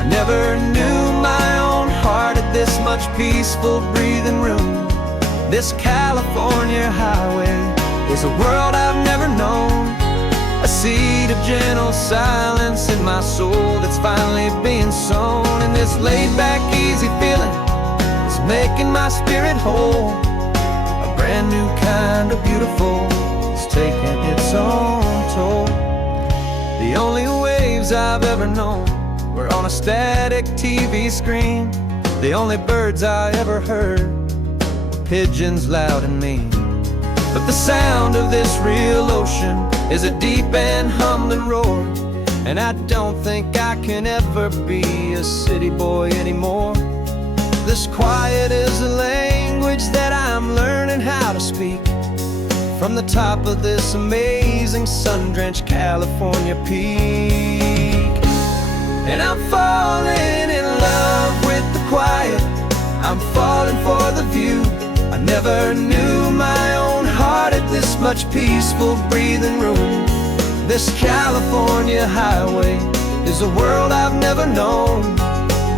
I never knew my own heart had this much peaceful breathing room. This California highway is a world I've never known, a seed of gentle silence in my soul that's finally being sown. And this laid-back, easy feeling making my spirit whole. A brand new kind of beautiful is taking its own toll. The only wave waves I've ever known were on a static TV screen. The only birds I ever heard were pigeons loud and mean. But the sound of this real ocean is a deep and humbling roar, and I don't think I can ever be a city boy anymore. This quiet is a language that I'm learning how to speak from the top of this amazing sun-drenched California peak. And I'm falling in love with the quiet, I'm falling for the view. I never knew my own heart had this much peaceful breathing room. This California highway is a world I've never known,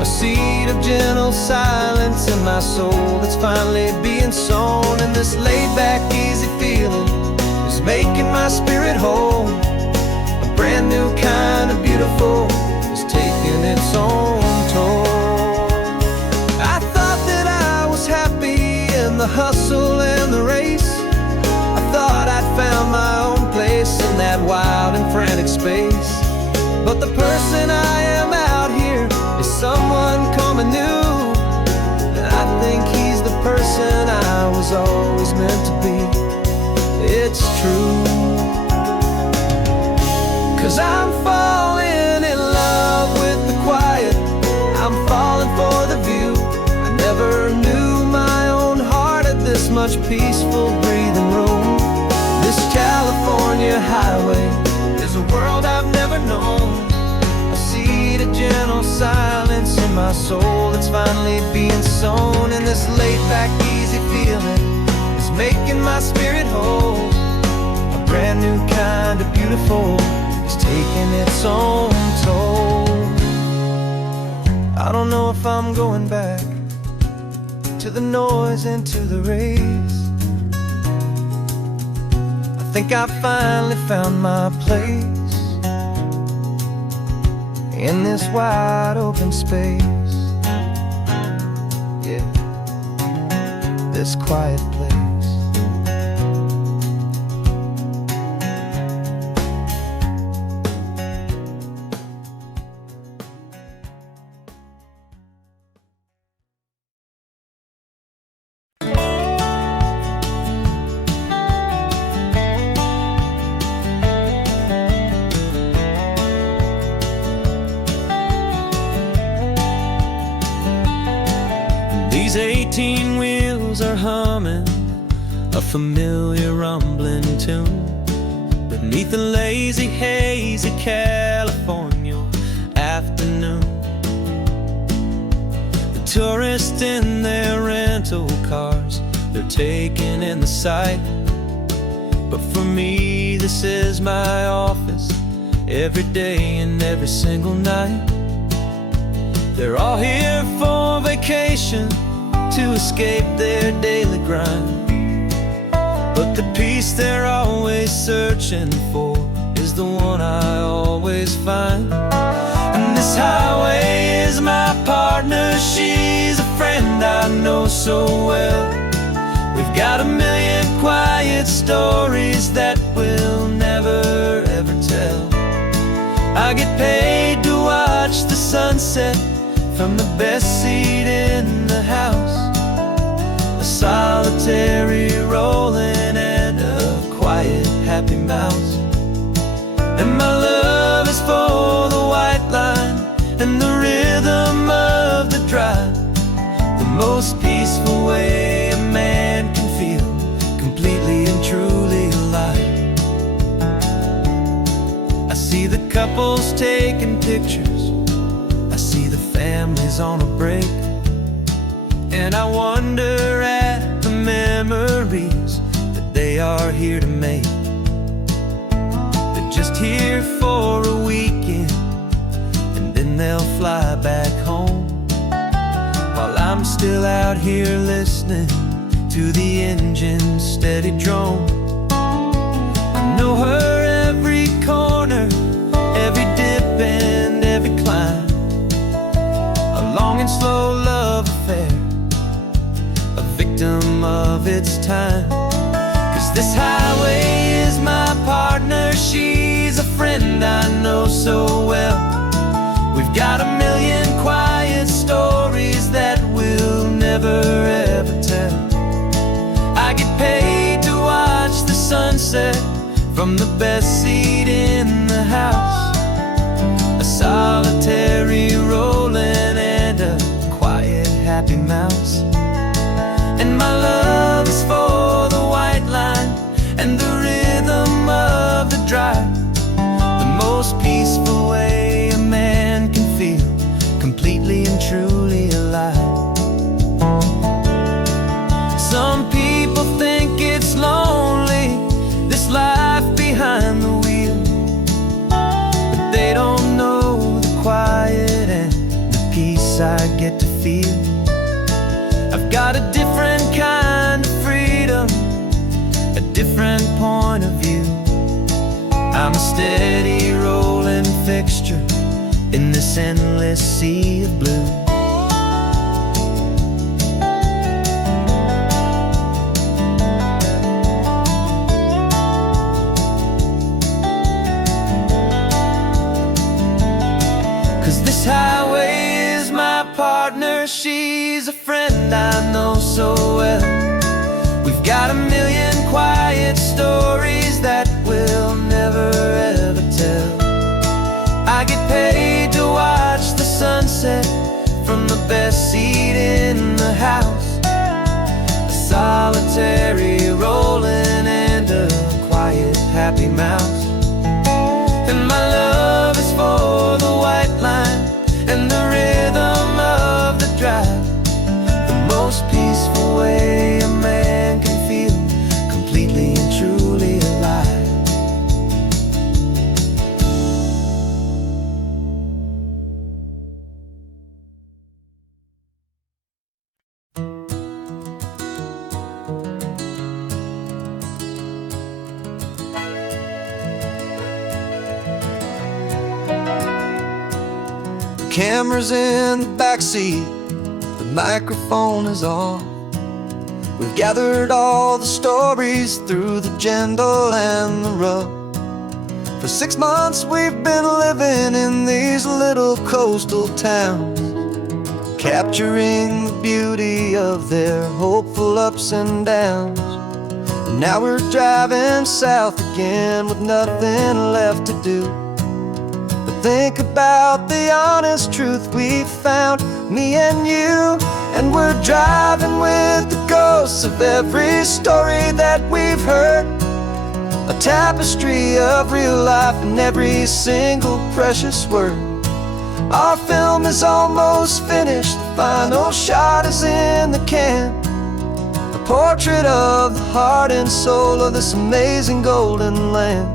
a seed of gentle silence in my soul that's finally being sown. And this laid-back, easy feeling is making my spirit whole. A brand new kind of beautiful is taking its own toll. I thought that I was happy in the hustle and the race. I thought I'd found my own place in that wild and frantic space. But the person I am out here is someone coming new, and I think he's the person I was always meant to be. It's true, 'cause I'm falling in love with the quiet, I'm falling for the view. I never knew my own heart had this much peaceful breathing room. This California highway is a world I've never known, a seed of gentle silence in my soul that's finally being sown. And this laid-back, easy feeling is making my spirit whole. A brand new kind of beautiful is taking its own toll. I don't know if I'm going back to the noise and to the race. I think I finally found my place in this wide open space. Yeah, this quiet place. These 18 wheels are humming a familiar rumbling tune beneath a lazy, hazy California afternoon. The tourists in their rental cars, they're taking in the sight. But for me, this is my office every day and every single night. They're all here for vacation, to escape their daily grind. But the peace they're always searching for is the one I always find. And this highway is my partner, she's a friend I know so well. We've got a million quiet stories that we'll never ever tell. I get paid to watch the sunset from the best seat in the house, a solitary rolling and a quiet happy mouse. And my love is for the white line and the rhythm of the drive, the most peaceful way a man can feel completely and truly alive. I see the couples taking pictures, I see the families on a break, and I wonder at the memories that they are here to make. They're just here for a weekend, and then they'll fly back home, while I'm still out here listening to the engine's steady drone. I know her every corner, every dip and every climb, a long and slow love affair, a victim of its time. 'Cause this highway is my partner, she's a friend I know so well. We've got a million quiet stories that we'll never ever tell. I get paid to watch the sunset from the best seat in the house. A solitary rolling and a quiet happy mouse. And my love is for the white line and the rhythm of the drive. The most peaceful way a man can feel completely and truly alive. Some people think it's lonely, this life behind the wheel, but they don't know the quiet and the peace I get to feel. I've got a different kind of freedom, a different point of view. I'm a steady rolling fixture in this endless sea of blue. This highway is my partner, she's a friend I know so well. We've got a million quiet stories that we'll never ever tell. I get paid to watch the sunset from the best seat in the house. A solitary rolling and a quiet happy mouse. And my love is for the white line and the rhythm of the drive. The most peaceful way a man can feel completely and truly alive. Camera's in the backseat, the microphone is on. We've gathered all the stories through the gentle and the rough. For 6 months we've been living in these little coastal towns, capturing the beauty of their hopeful ups and downs. And now we're driving south again with nothing left to do. Think about the honest truth we've found, me and you. And we're driving with the ghosts of every story that we've heard. A tapestry of real life in every single precious word. Our film is almost finished, the final shot is in the can. A portrait of the heart and soul of this amazing golden land.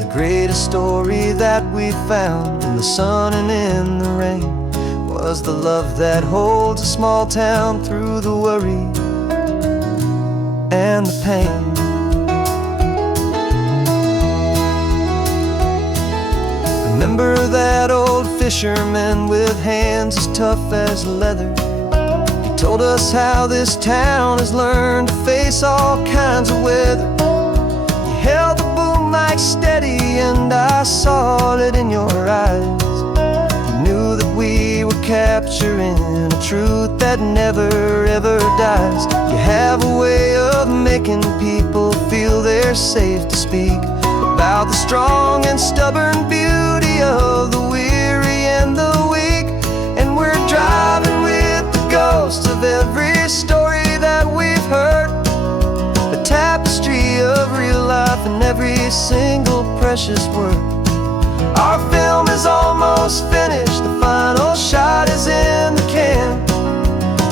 The greatest story that we found in the sun and in the rain was the love that holds a small town through the worry and the pain. Remember that old fisherman with hands as tough as leather? He told us how this town has learned to face all kinds of weather. You held the boom mic steady and I saw it in your eyes. You knew that we were capturing a truth that never ever dies. You have a way of making people feel they're safe to speak about the strong and stubborn beauty of the weary and the weak. And we're driving with the ghosts of every story that we've heard. The tapestry of real life in every single precious word. Our film is almost finished, the final shot is in the can.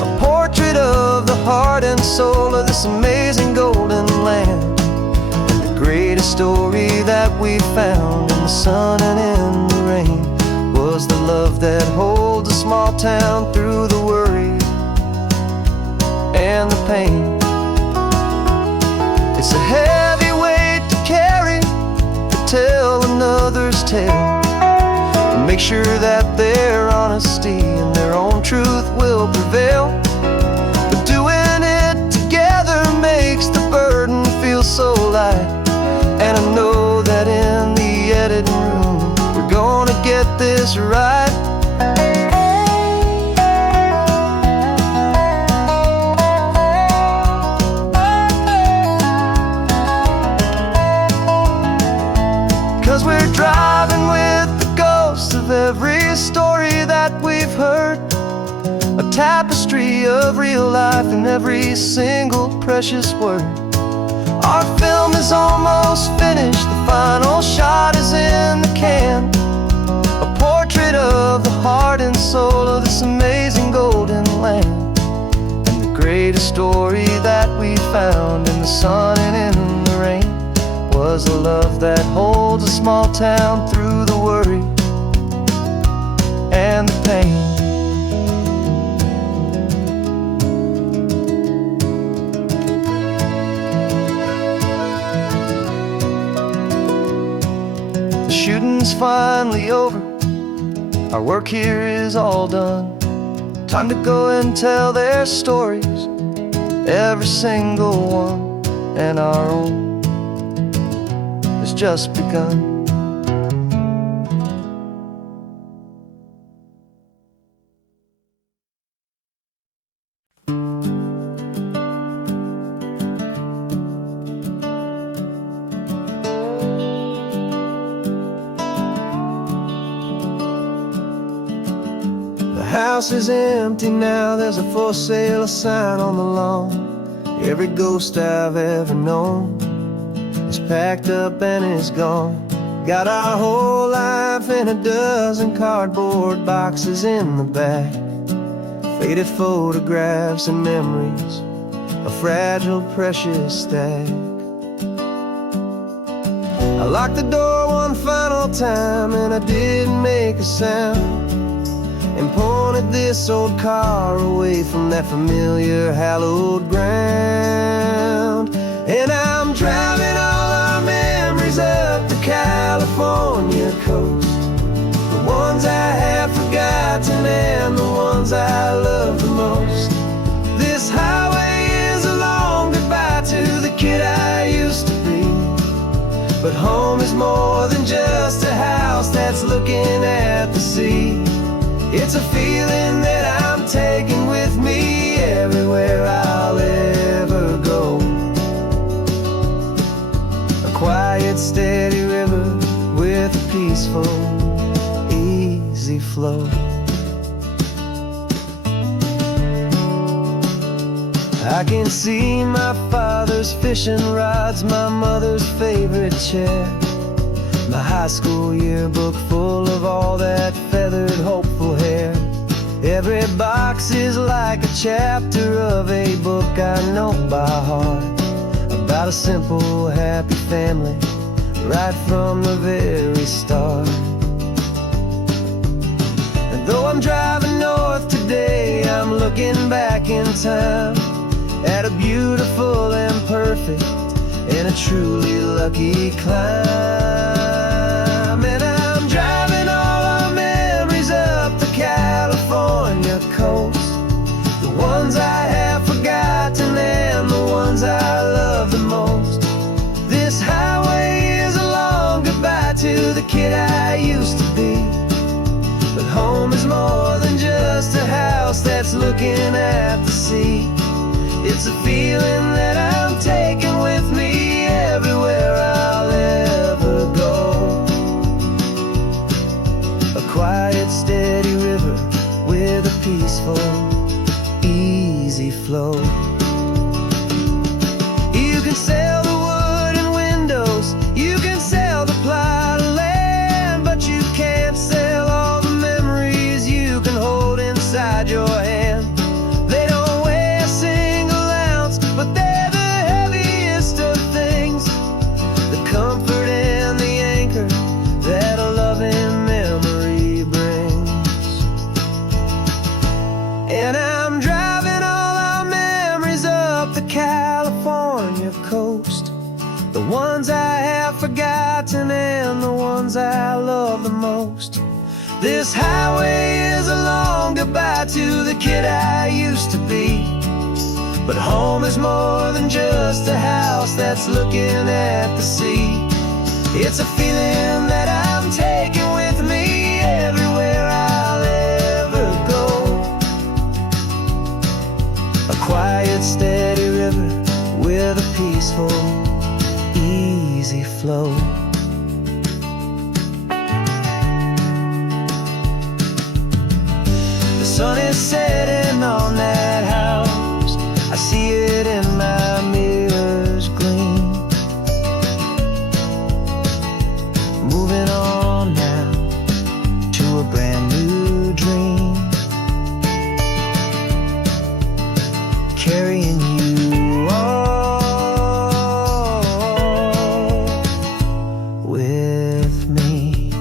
A portrait of the heart and soul of this amazing golden land. And the greatest story that we found in the sun and in the rain was the love that holds a small town through the worry and the pain. It's a heavy weight to carry, to tell another's tale, and make sure that their honesty and their own truth will prevail. But doing it together makes the burden feel so light. And I know that in the this right. 'Cause we're driving with the ghosts of every story that we've heard, a tapestry of real life in every single precious word. Our film is almost finished, the final shot is in the can, a portrait of the heart and soul of this amazing golden land. And the greatest story that we found in the sun and in the rain was a love that holds a small town through the worry and the pain. The shooting's finally over, our work here is all done. Time to go and tell their stories, every single one, and our own has just begun. The house is empty now, there's a for sale sign on the lawn. Every ghost I've ever known is packed up and is gone. Got our whole life in a dozen cardboard boxes in the back, faded photographs and memories, a fragile, precious stack. I locked the door one final time and I didn't make a sound, and pointed this old car away from that familiar hallowed ground. And I'm driving all our memories up the California coast, the ones I have forgotten and the ones I love the most. This highway is a long goodbye to the kid I used to be, but home is more than just a house that's looking at the sea. It's a feeling that I'm taking with me everywhere I'll ever go. A quiet, steady river with a peaceful, easy flow. I can see my father's fishing rods, my mother's favorite chair, my high school yearbook full of all that feathered, hopeful hair. Every box is like a chapter of a book I know by heart, about a simple, happy family right from the very start. And though I'm driving north today, I'm looking back in time at a beautiful and perfect and a truly lucky climb. And I'm driving all our memories up the California coast, the ones I have forgotten and the ones I love the most. This highway is a long goodbye to the kid I used to be, but home is more than just a house that's looking at the sea. It's a feeling that I'm taking with me everywhere I'll ever go. A quiet, steady river with a peaceful, easy flow. You can sell the wood and windows, you can sell the plot of land, but you can't sell all the memories you can hold inside your hand. They don't weigh a single ounce, but they're the heaviest of things, the comfort and the anchor that a loving memory brings. And I'm driving all our memories up the California coast, the ones I have forgotten and the ones I love the most. This highway is a long goodbye to the kid I used to be, but home is more than just a house that's looking at the sea. It's a feeling that I'm taking with me everywhere gentle, easy flow. The sun is setting on that house. I see it in my mirror's gleam. Moving on now to a brand new dream. Carrying you all with me.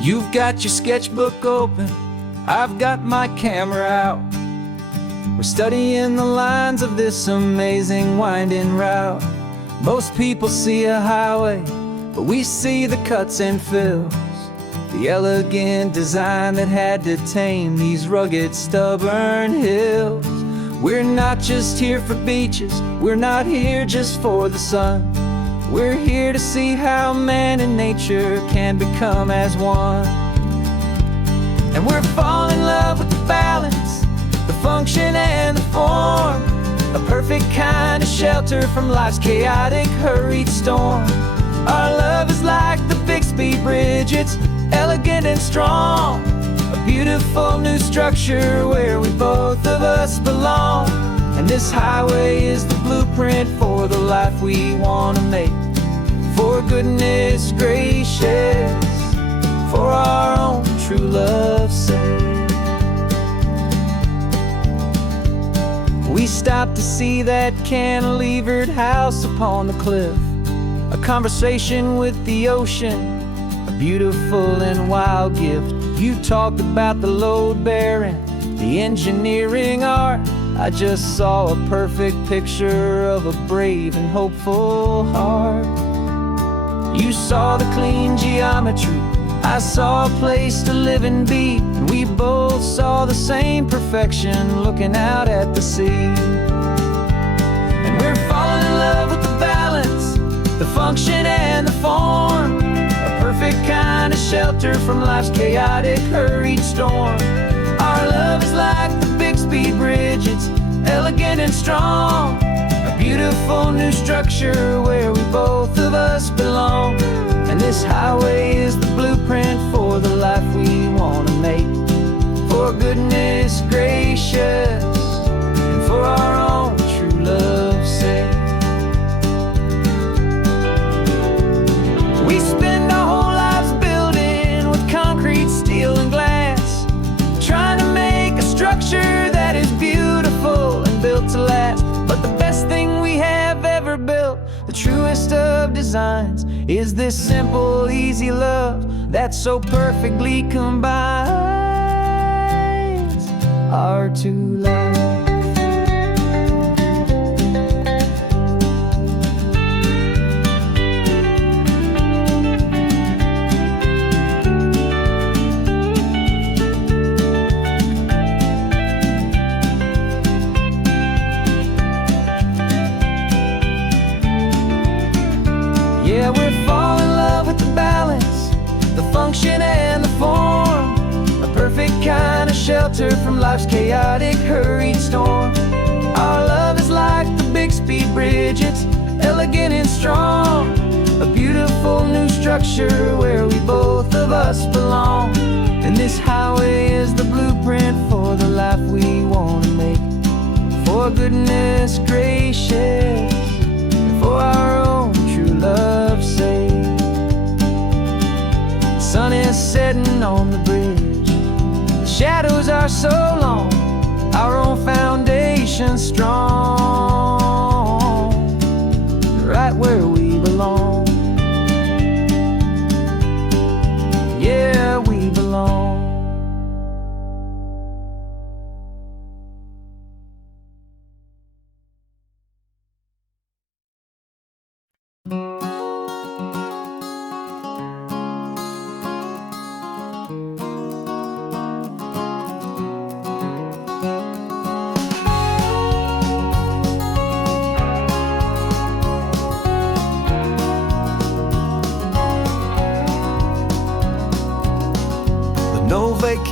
You've got your sketchbook open, I've got my camera out. We're studying the lines of this amazing winding route. Most people see a highway, but we see the cuts and fills, the elegant design that had to tame these rugged, stubborn hills. We're not just here for beaches, we're not here just for the sun. We're here to see how man and nature can become as one. And we're falling in love with the balance, the function and the form, a perfect kind of shelter from life's chaotic, hurried storm. Our love is like the Bixby Bridge, it's elegant and strong, a beautiful new structure where we both of us belong. And this highway is the blueprint for the life we want to make. For goodness gracious, for our own true love's sake. We stopped to see that cantilevered house upon the cliff, a conversation with the ocean, a beautiful and wild gift. You talked about the load bearing, the engineering art. I just saw a perfect picture of a brave and hopeful heart. You saw the clean geometry, I saw a place to live and be, and we both saw the same perfection looking out at the sea. And we're falling in love with the balance, the function and the form, a perfect kind of shelter from life's chaotic, hurried storm. Our love is like the Bixby Bridge, it's elegant and strong, a beautiful new structure where we both of us belong. And this highway is the blueprint for the life we want to make. For goodness gracious, and for our own true love's sake. We spend our whole lives building with concrete, steel and glass, trying to make a structure that is beautiful and built to last. But the best thing we have ever built, the truest of designs, is this simple, easy love that so perfectly combines our two lives. Yeah, we're falling in love with the balance, the function and the form, a perfect kind of shelter from life's chaotic, hurried storm. Our love is like the Bixby Bridge, it's elegant and strong, a beautiful new structure where we both of us belong. And this highway is the blueprint for the life we want to make. For goodness gracious, and for our own true love's sake. The sun is setting on the bridge, the shadows are so long, our own foundation strong, right where we belong. Yeah, we belong.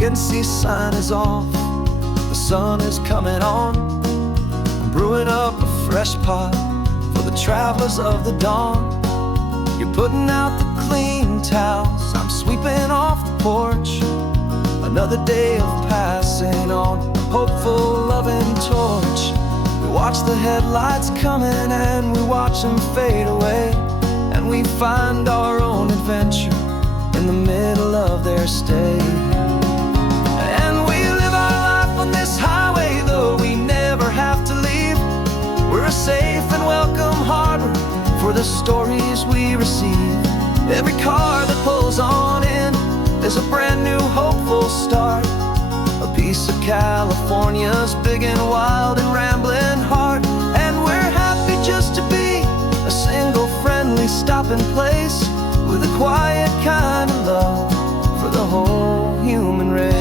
vacancy sign is off, the sun is coming on. I'm brewing up a fresh pot for the travelers of the dawn. You're putting out the clean towels, I'm sweeping off the porch. Another day of passing on a hopeful, loving torch. We watch the headlights coming and we watch them fade away, and we find our own adventure in the middle of their stay. And we live our life on this highway, though we never have to leave. We're a safe and welcome harbor for the stories we receive. Every car that pulls on in is a brand new hopeful start, a piece of California's big and wild and rambling heart. And we're happy just to be a single friendly stopping place, with a quiet kind of love for the whole human race.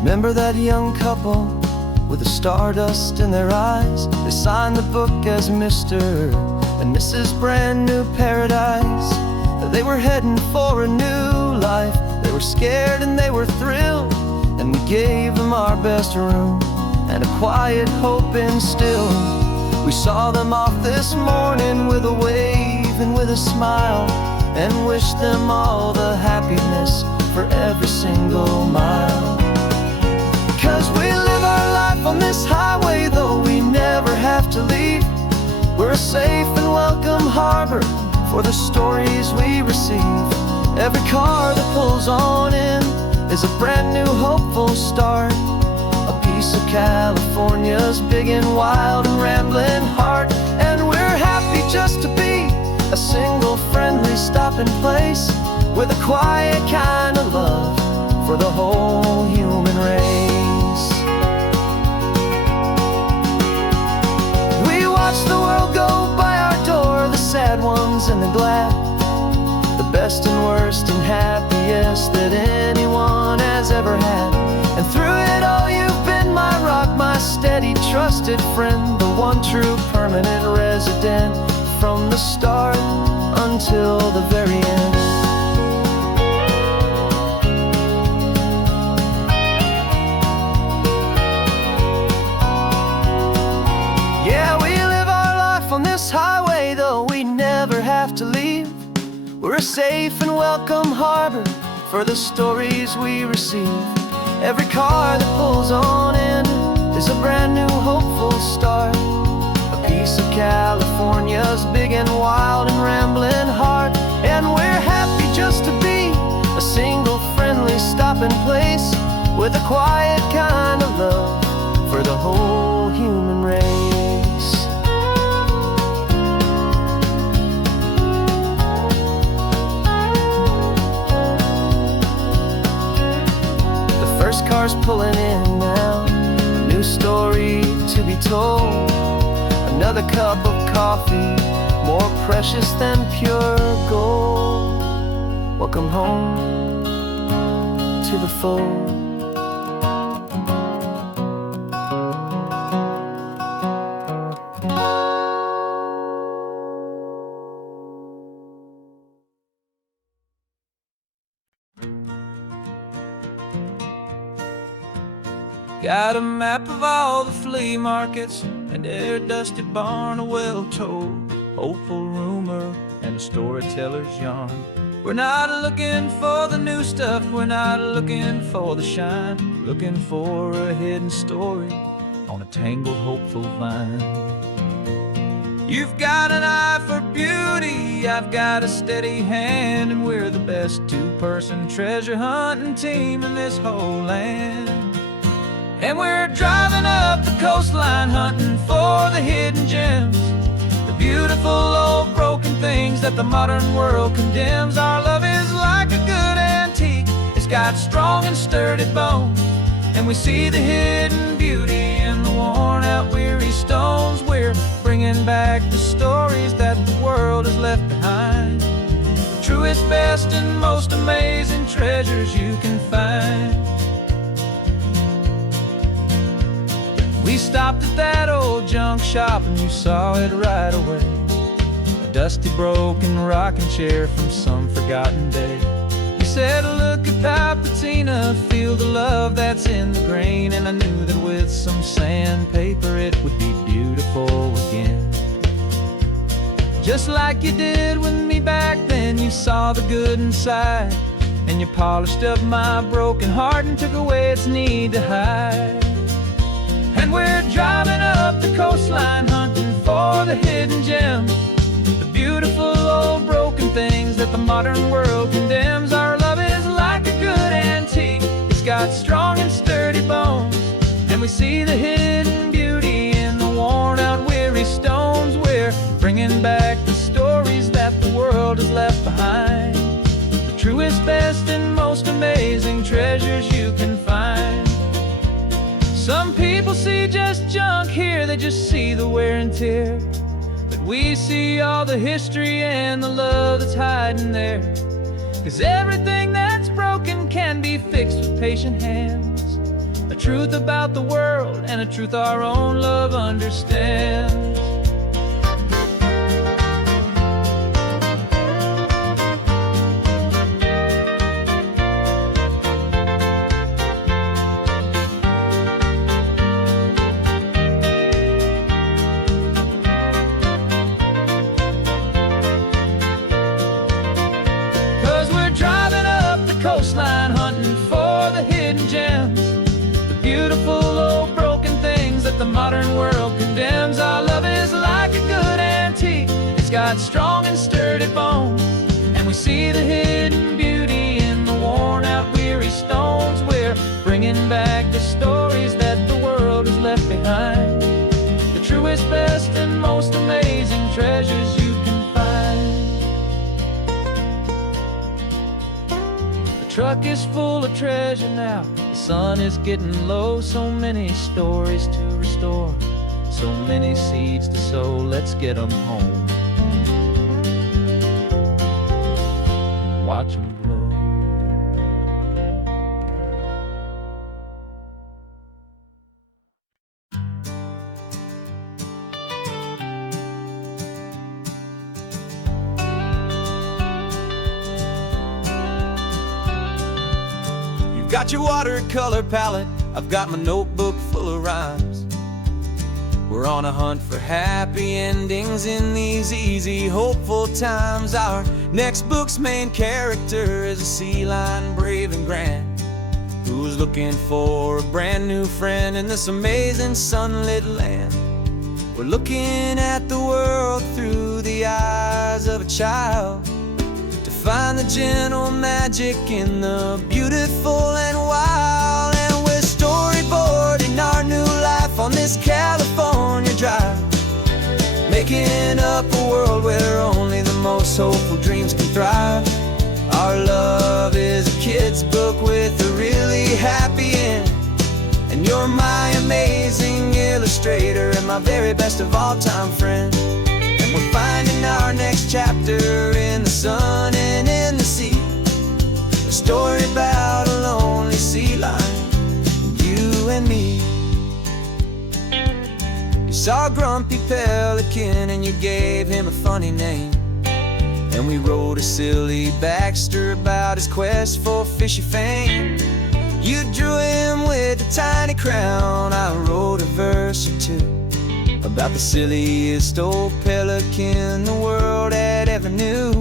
Remember that young couple with the stardust in their eyes? They signed the book as Mr. and Mrs. Brand New Paradise. They were heading for a new life. They were scared and they were thrilled, and we gave them our best room and a quiet hope instilled. We saw them off this morning with a wave and with a smile, and wished them all the happiness for every single mile. 'Cause we live our life on this highway, though we never have to leave. We're a safe and welcome harbor for the stories we receive. Every car that pulls on in is a brand new hopeful start, a piece of California's big and wild and rambling heart. And we're happy just to be a single friendly stopping place, with a quiet kind of love for the whole human race. We watch the world go by our door, the sad ones and the glad, the best and worst and happiest that anyone has ever had. And through it all you've been my rock, my steady trusted friend, the one true permanent resident, from the start until the very end. Yeah, we live our life on this highway, though we never have to leave. We're a safe and welcome harbor for the stories we receive. Every car that pulls on in is a brand new hopeful start, a piece of California's big and wild and rambling heart. And we're happy just to be a single friendly stopping place, with a quiet kind of love for the whole human race. First car's pulling in now, a new story to be told. Another cup of coffee, more precious than pure gold. Welcome home to the fold. Got a map of all the flea markets and their dusty barn, a well-told hopeful rumor and a storyteller's yarn. We're not looking for the new stuff, we're not looking for the shine, looking for a hidden story on a tangled hopeful vine. You've got an eye for beauty, I've got a steady hand, and we're the best two-person treasure hunting team in this whole land. And we're driving up the coastline hunting for the hidden gems, the beautiful old broken things that the modern world condemns. Our love is like a good antique, it's got strong and sturdy bones, and we see the hidden beauty in the worn out weary stones. We're bringing back the stories that the world has left behind, the truest, best, and most amazing treasures you can find. We stopped at that old junk shop and you saw it right away. A dusty, broken rocking chair from some forgotten day. You said, look at that patina, feel the love that's in the grain. And I knew that with some sandpaper it would be beautiful again. Just like you did with me back then, you saw the good inside, and you polished up my broken heart and took away its need to hide. And we're driving up the coastline, hunting for the hidden gems, the beautiful old broken things that the modern world condemns. Our love is like a good antique, it's got strong and sturdy bones, and we see the hidden beauty in the worn out weary stones. We're bringing back the stories that the world has left behind, the truest, best, and most amazing treasures you can find. Some people see just junk here, they just see the wear and tear, but we see all the history and the love that's hiding there. 'Cause everything that's broken can be fixed with patient hands, a truth about the world and a truth our own love understands. 'Cause we're driving up the coastline, hunting for the hidden gems, the beautiful old broken things that the modern world condemns. Our love is like a good antique, it's got strong and sturdy bones, and we see the hidden beauty in the worn out weary stones. We're bringing back the stories that the world has left behind, the truest, best, and most amazing treasures you can find. The truck is full of treasure now, the sun is getting low. So many stories to restore, so many seeds to sow. Let's get them home, watch them blow. You've got your watercolor palette, I've got my notebook full of rhymes. We're on a hunt for happy endings in these easy, hopeful times. Our next book's main character is a sea lion, brave and grand, who's looking for a brand new friend in this amazing sunlit land. We're looking at the world through the eyes of a child, to find the gentle magic in the beautiful and wild. And we're storyboarding our new life on this California drive, making up a world where only the most hopeful dreams can thrive. Our love is a kid's book with a really happy end, and you're my amazing illustrator and my very best of all time friend. And we're finding our next chapter in the sun and in the sea, a story about a lonely sea lion, you and me. You saw a grumpy pelican and you gave him a funny name, and we wrote a silly Baxter about his quest for fishy fame. You drew him with a tiny crown, I wrote a verse or two about the silliest old pelican the world had ever knew.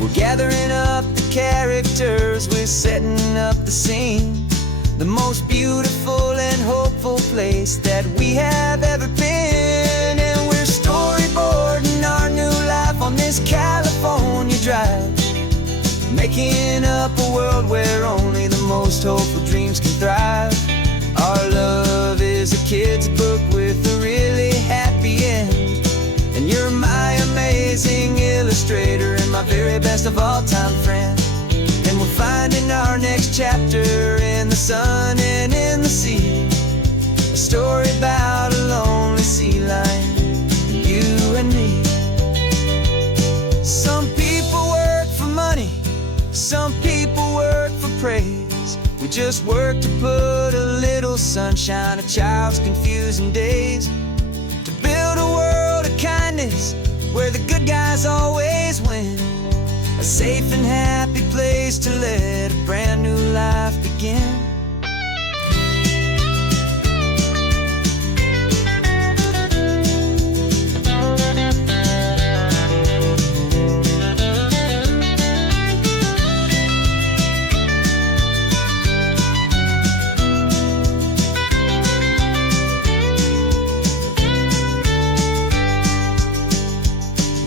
We're gathering up the characters, we're setting up the scene, the most beautiful and hopeful place that we have ever been. And we're storyboarding our new life on this California drive, making up a world where only the most hopeful dreams can thrive. Our love is a kid's book with a really happy end, and you're my amazing illustrator and my very best of all time friend. And we're finding our next chapter in the sun and in the sea, a story about a lonely sea lion, you and me. Some people work for money, some people work for praise. We just work to put a little sunshine in a child's confusing days, to build a world of kindness where the good guys always win, a safe and happy place to let a brand new life begin.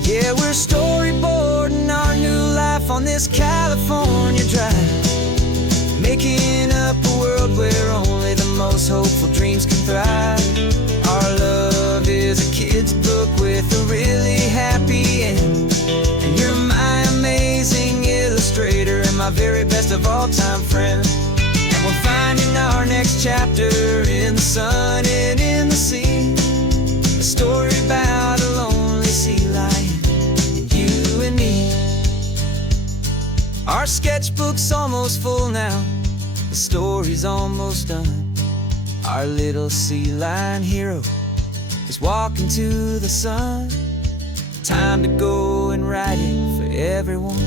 Yeah, we're storyboarding our new life on this California drive, making up a world where only the most hopeful dreams can thrive. Our love is a kid's book with a really happy end, and you're my amazing illustrator and my very best of all-time friend. And we're finding our next chapter in the sun and in the sea, a story about a lonely sea lion, you and me. Our sketchbook's almost full now, the story's almost done. Our little sea lion hero is walking to the sun. Time to go and write it for everyone.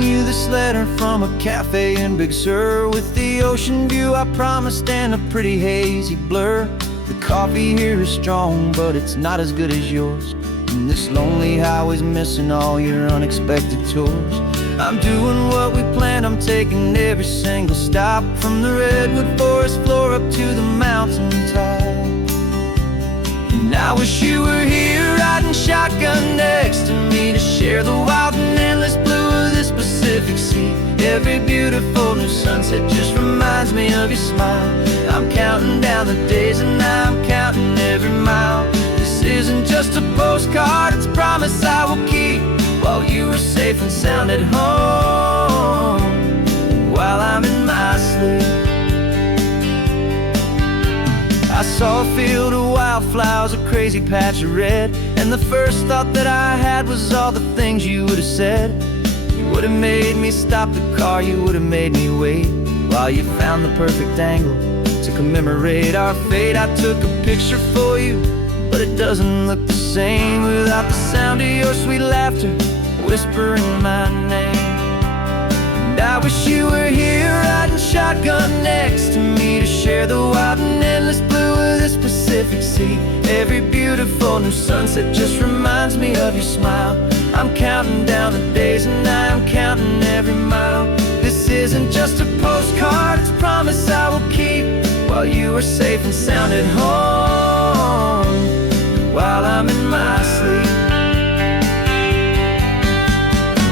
You this letter from a cafe in Big Sur, with the ocean view I promised and a pretty hazy blur. The coffee here is strong, but it's not as good as yours, and this lonely highway's missing all your unexpected tours. I'm doing what we planned, I'm taking every single stop, from the redwood forest floor up to the mountain top. And I wish you were here riding shotgun next to me, to share the wild and endless blue of this Pacific Sea. Every beautiful new sunset just reminds me of your smile. I'm counting down the days and I'm counting every mile. This isn't just a postcard, it's a promise I will keep, while you are safe and sound at home, while I'm in my sleep. I saw a field of wildflowers, a crazy patch of red, and the first thought that I had was all the things you would have said. You would have made me stop the car, you would have made me wait, while you found the perfect angle to commemorate our fate. I took a picture for you, but it doesn't look the same without the sound of your sweet laughter whispering my name. And I wish you were here riding shotgun next to me, to share the wild and endless blue of this Pacific Sea. Every beautiful new sunset just reminds me of your smile. I'm counting down the days and I'm counting every mile. This isn't just a postcard, it's a promise I will keep, while you are safe and sound at home, while I'm in my sleep.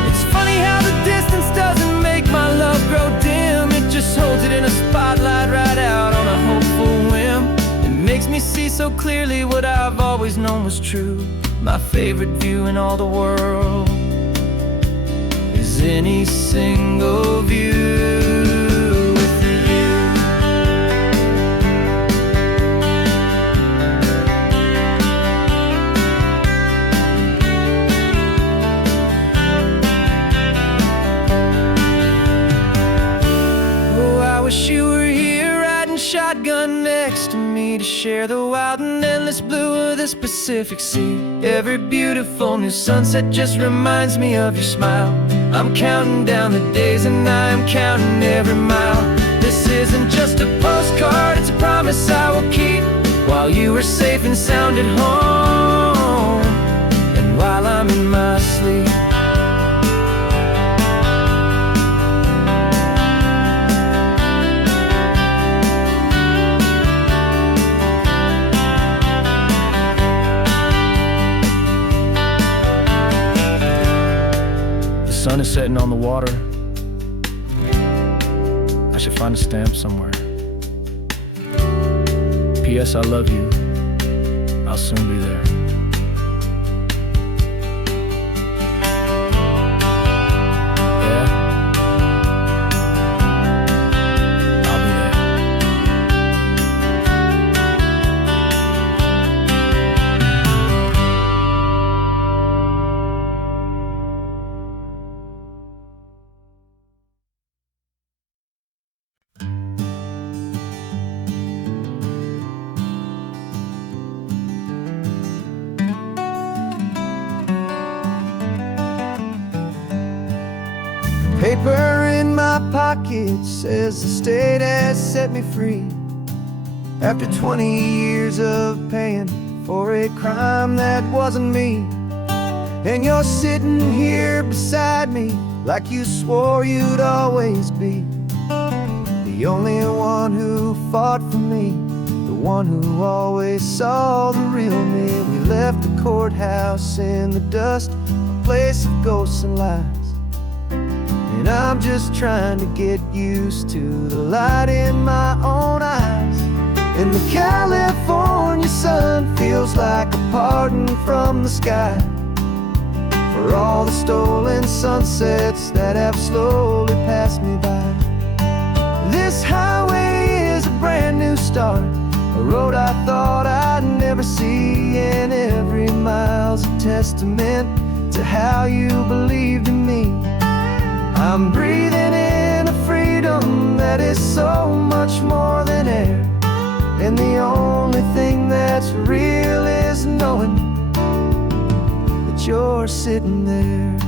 It's funny how the distance doesn't make my love grow dim, it just holds it in a spotlight right out on a hopeful whim. It makes me see so clearly what I've always known was true. My favorite view in all the world is any single view with you. Oh, I wish you were here riding shotgun next to me, to share the wild and endless blue of this Pacific Sea. Every beautiful new sunset just reminds me of your smile. I'm counting down the days and I'm counting every mile. This isn't just a postcard, it's a promise I will keep, while you are safe and sound at home, and while I'm in my sleep. The sun is setting on the water. I should find a stamp somewhere. P.S. I love you. I'll soon be there. Paper in my pocket says the state has set me free after 20 years of paying for a crime that wasn't me. And you're sitting here beside me like you swore you'd always be the only one who fought for me, the one who always saw the real me. We left the courthouse in the dust, a place of ghosts and lies. And I'm just trying to get used to the light in my own eyes. And the California sun feels like a pardon from the sky for all the stolen sunsets that have slowly passed me by. This highway is a brand new start, a road I thought I'd never see, and every mile's a testament to how you believed in me. I'm breathing in a freedom that is so much more than air, and the only thing that's real is knowing that you're sitting there.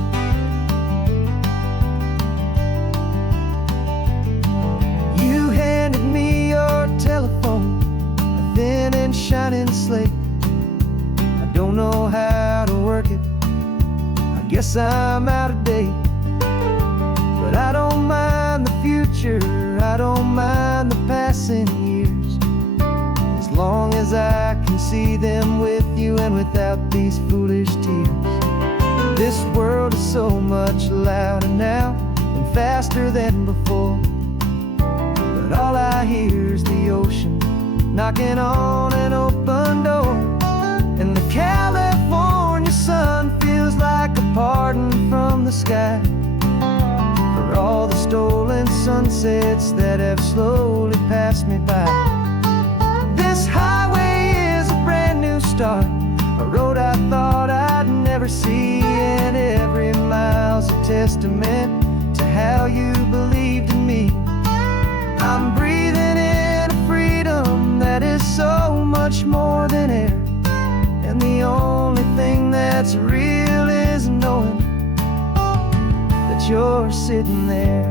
You handed me your telephone, a thin and shining slate. I don't know how to work it, I guess I'm out of date. But I don't mind the future, I don't mind the passing years, as long as I can see them with you and without these foolish tears. This world is so much louder now and faster than before, but all I hear is the ocean knocking on an open door. And the California sun feels like a pardon from the sky for all the stolen sunsets that have slowly passed me by. This highway is a brand new start, a road I thought I'd never see, and every mile's a testament to how you believed in me. I'm breathing in a freedom that is so much more than air, and the only thing that's real is knowing that you're sitting there.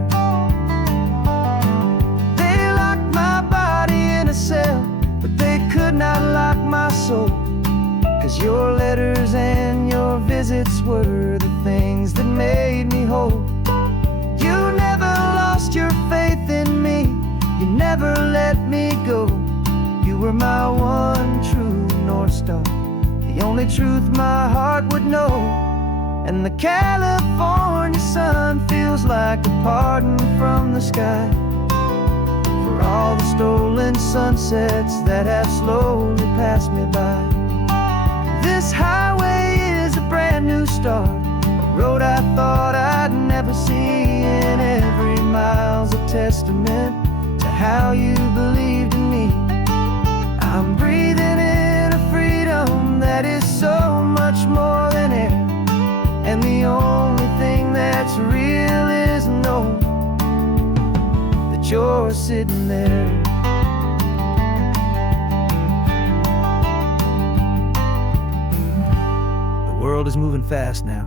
They locked my body in a cell, but they could not lock my soul, 'cause your letters and your visits were the things that made me whole. You never lost your faith in me, you never let me go. You were my one true North Star, the only truth my heart would know. And the California sun feels like a pardon from the sky for all the stolen sunsets that have slowly passed me by. This highway is a brand new start, a road I thought I'd never see, and every mile's a testament to how you believed in me. I'm breathing in a freedom that is so much more than air, and the only thing that's real is knowing that you're sitting there. The world is moving fast now,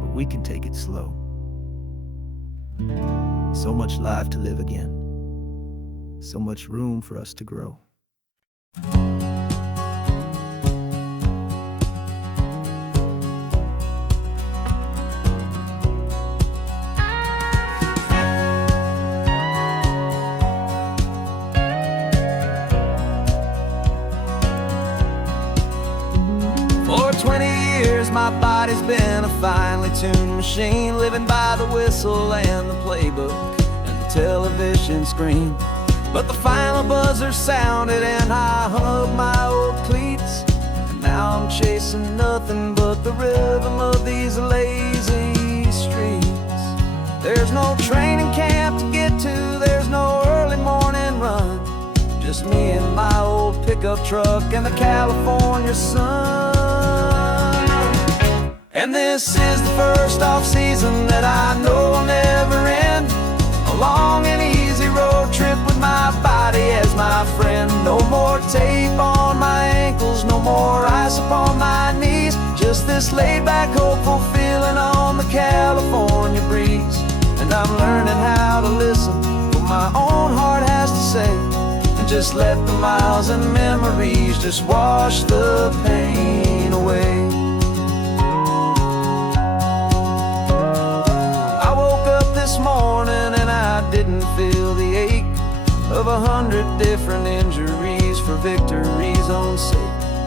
but we can take it slow. So much life to live again, so much room for us to grow. For 20 years my body's been a finely tuned machine, living by the whistle and the playbook and the television screen. But the final buzzer sounded and I hung up my old cleats, and now I'm chasing nothing but the rhythm of these lazy streets. There's no training camp to get to, there's no early morning run, just me and my old pickup truck and the California sun. And this is the first off-season that I know will never end, a long and easy road trip with my body as my friend. No more tape on my ankles, no more ice upon my knees, just Just this laid-back, hopeful feeling on the California breeze. And I'm learning how to listen to what my own heart has to say, and just let the miles and memories just wash the pain away. I woke up this morning and I didn't feel the ache of 100 different injuries for victory's own sake.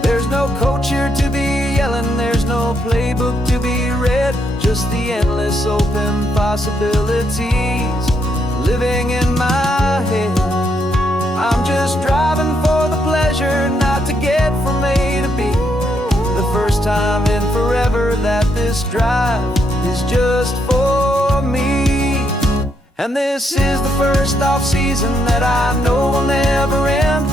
There's no coach here to be yelling, there's no playbook to be read, just the endless open possibilities living in my head. I'm just driving for the pleasure, not to get from A to B. The first time in forever that this drive is just for me. And this is the first off-season that I know will never end.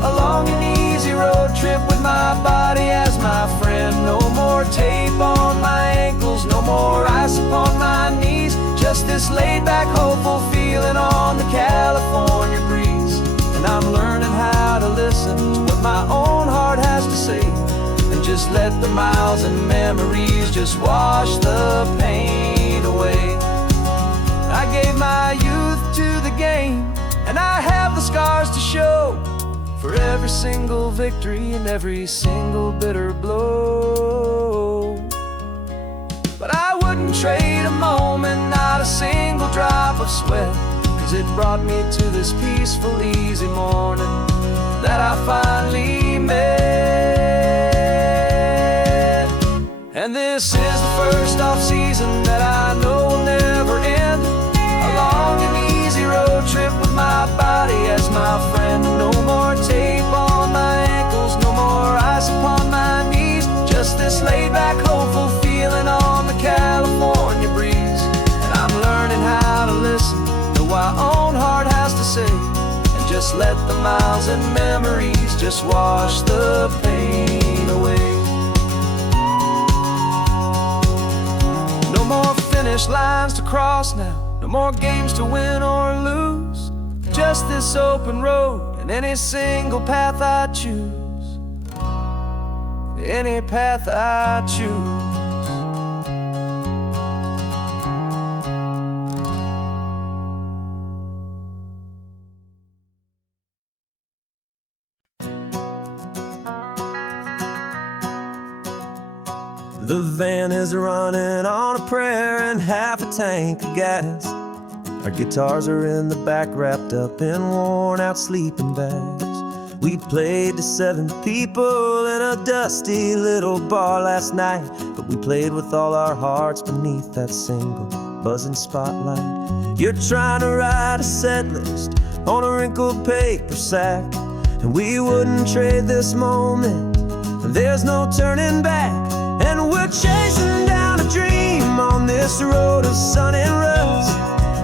A long and easy road trip with my body as my friend. No more tape on my ankles, no more ice upon my knees. Just this laid-back, hopeful feeling on the California breeze. And I'm learning how to listen to what my own heart has to say, and just let the miles and memories just wash the pain away. I gave my youth to the game, and I have the scars to show for every single victory and every single bitter blow. But I wouldn't trade a moment, not a single drop of sweat, 'cause it brought me to this peaceful, easy morning that I finally met. And this is the first off-season that I know will never end. A long and easy road trip with my body as my friend. No more tape on my ankles, no more ice upon my knees. Just this laid-back, hopeful feeling on the California breeze. And I'm learning how to listen to what my own heart has to say, and just let the miles and memories just wash the pain away. No more finish lines to cross now, no more games to win or lose. Just this open road and any single path I choose. Any path I choose. The van is running on a prayer and half a tank of gas. Our guitars are in the back, wrapped up in worn-out sleeping bags. We played to 7 people in a dusty little bar last night, but we played with all our hearts beneath that single buzzing spotlight. You're trying to write a set list on a wrinkled paper sack, and we wouldn't trade this moment. There's no turning back, and we're chasing down a dream on this road of sun and rust,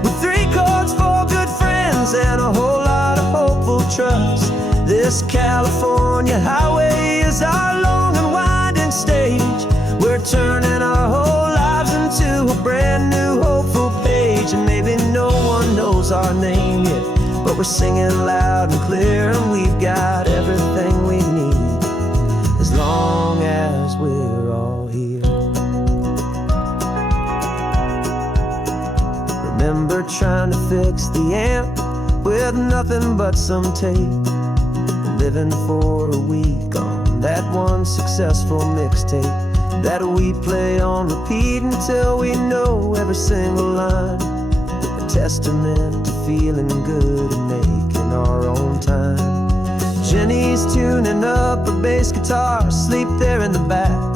with 3 chords, 4 good friends, and a whole lot of hopeful trust. This California highway is our long and winding stage. We're turning our whole lives into a brand new hopeful page. And maybe no one knows our name yet, but we're singing loud and clear, and we've got everything we need, as long as we're all here. Remember trying to fix the amp with nothing but some tape, living for a week on that one successful mixtape that we play on repeat until we know every single line. A testament to feeling good and making our own time. Jenny's tuning up her bass guitar, asleep there in the back.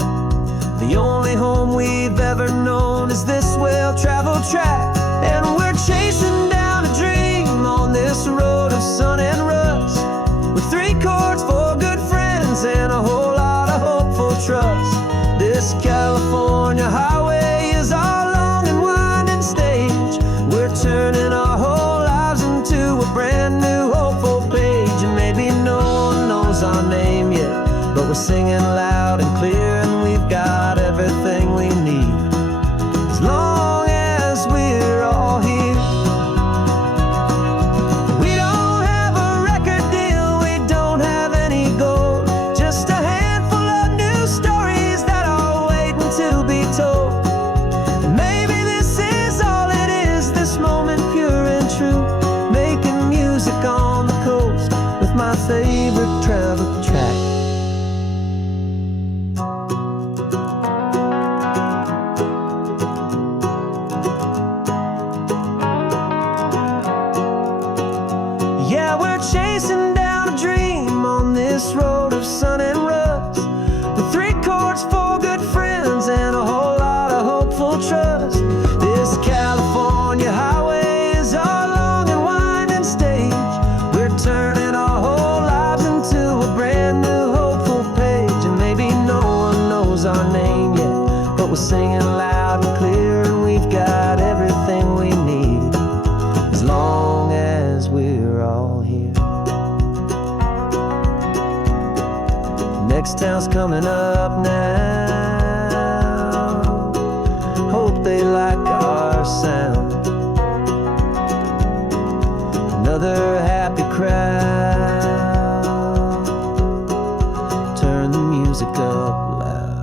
The only home we've ever known is this well-traveled track. And we're chasing down a dream on this road of sun and rust, with 3 chords, 4 good friends, and a whole lot of hopeful trust. This California highway is our long and winding stage. We're turning our whole lives into a brand new hopeful page. And maybe no one knows our name yet, but we're singing loud and clear, and we've got everything we need, as long as we're all here. We don't have a record deal, we don't have any gold, just a handful of new stories that are Yeah, we're chasing down a dream on this road of sun and rust, with 3 chords, 4 good friends, and a whole lot of hopeful trust. This California highway is our long and winding stage. We're turning our whole lives into a brand new hopeful page. And maybe no one knows our name yet, but we're singing loud and clear, and we've got everything we need, as long as we're all here. Next town's coming up now. Hope they like our sound. Another happy crowd. Turn the music up loud.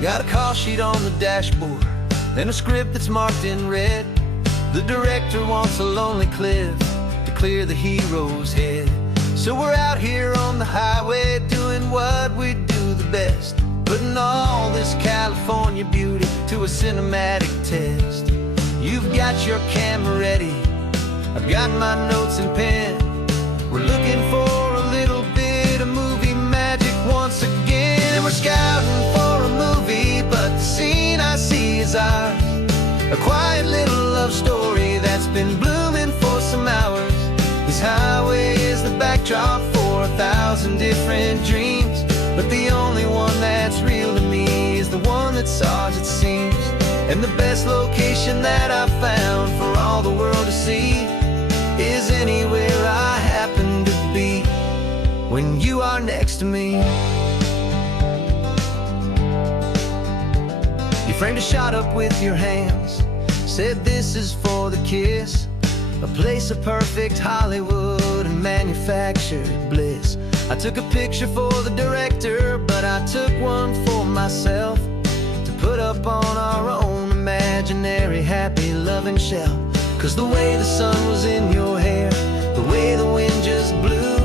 Got a call sheet on the dashboard and a script that's marked in red. The director wants a lonely cliff to clear the hero's head. So we're out here on the highway doing what we do the best, putting all this California beauty to a cinematic test. You've got your camera ready, I've got my notes and pen. We're looking for a little bit of movie magic once again. And we're scouting for a movie, but the scene I see is ours. A quiet little love story that's been blooming for some hours. This highway is the backdrop for 1,000 different dreams, but the only one that's real to me is the one that's ours, it seems. And the best location that I've found for all the world to see is anywhere I happen to be when you are next to me. You framed a shot up with your hands, said this is for the kiss, a place of perfect Hollywood and manufactured bliss. I took a picture for the director, but I took one for myself to put up on our own imaginary happy loving shelf. Cause the way the sun was in your hair, the way the wind just blew,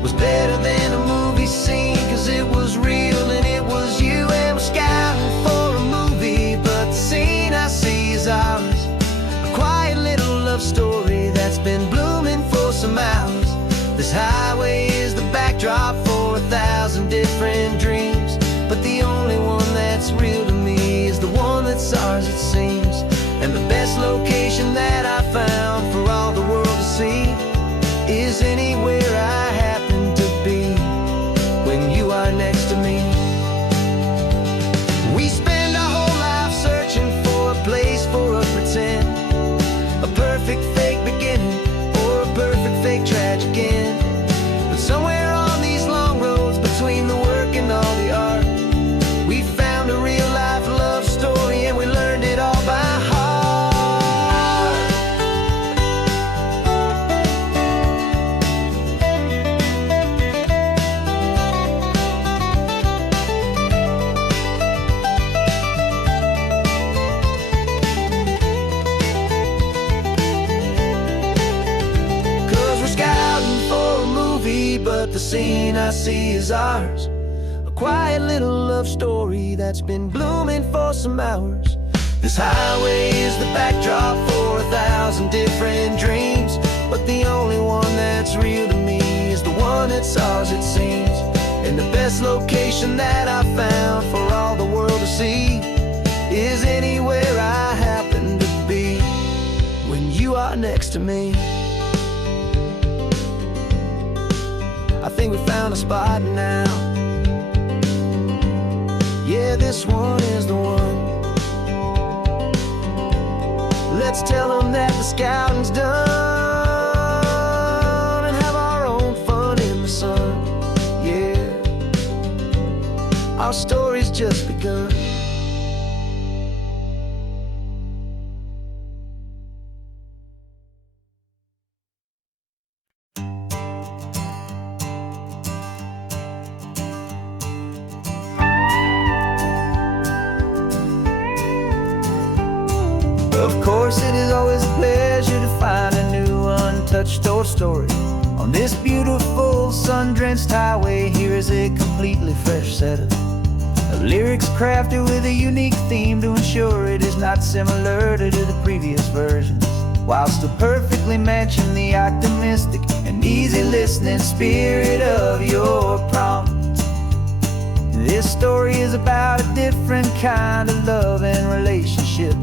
was better than a movie scene, cause it was real and it was you. And we're scouting for a movie, but the scene I see is ours. A quiet little love story that's been blooming for some hours. This highway is the backdrop for 1,000 different dreams, but the only one that's real to me is the one that's ours, it seems. And the best location that I found for all the world to see is anywhere I happen to be when you are next to me. We spend our whole life searching for a place for a pretend, a perfect fake beginning or a perfect fake tragic end. But somewhere on these long roads between the work and all the art, we found a real life love story, and we learned it all by heart. But the scene I see is ours. A quiet little love story that's been blooming for some hours. This highway is the backdrop for 1,000 different dreams, but the only one that's real to me is the one that's ours, it seems. And the best location that I found for all the world to see is anywhere I happen to be when you are next to me. I think we found a spot now. Yeah, this one is the one. Let's tell them that the scouting's done and have our own fun in the sun. Yeah, our story's just begun. Of course, it is always a pleasure to find a new untouched old story On this beautiful sun-drenched highway, here is a completely fresh set of lyrics crafted with a unique theme to ensure it is not similar to the previous versions, while still perfectly matching the optimistic and easy listening spirit of your prompt. This story is about a different kind of love and relationship.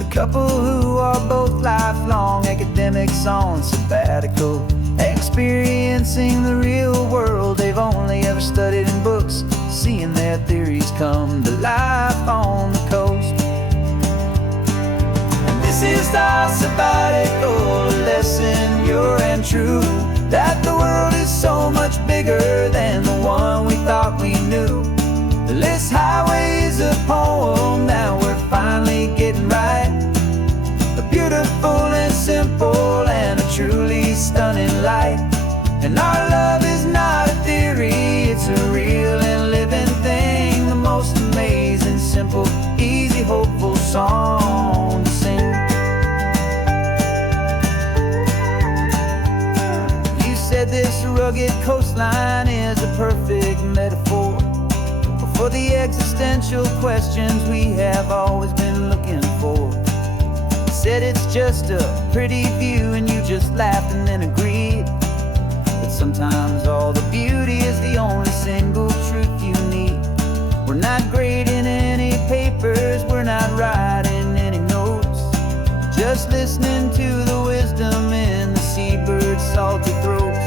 A couple who are both lifelong academics on sabbatical, experiencing the real world they've only ever studied in books, seeing their theories come to life on the coast. And this is our sabbatical lesson, pure and true, that the world is so much bigger than the one we thought we knew. This highway is a poem that we're finally getting right. A beautiful and simple and a truly stunning light. And our love is not a theory, it's a real and living thing. The most amazing, simple, easy, hopeful song to sing. You said this rugged coastline is a perfect metaphor for the existential questions we have always been looking for. You said it's just a pretty view and you just laughed and then agreed. But sometimes all the beauty is the only single truth you need. We're not grading any papers, we're not writing any notes, just listening to the wisdom in the seabird's salty throats.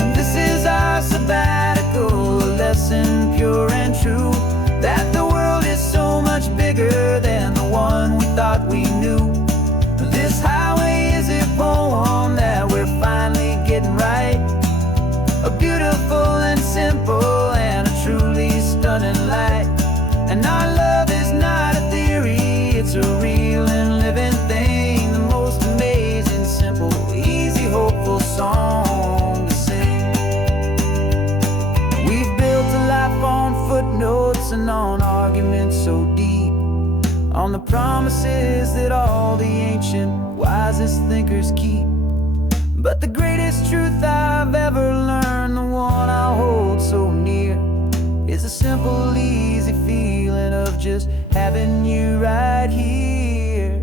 And this is our sabbatical lesson, pure and true, that the world is so much bigger than the one we thought we knew. This highway is a poem that we're finally getting right. A beautiful and simple and a truly stunning light. And our love is not a theory, it's a real and living thing. The most amazing, simple, easy, hopeful song to sing. We've built a life on footnotes and on arguments so deep, on the promises that all the ancient, wisest thinkers keep. But the greatest truth I've ever learned, the one I hold so near, is a simple, easy feeling of just having you right here.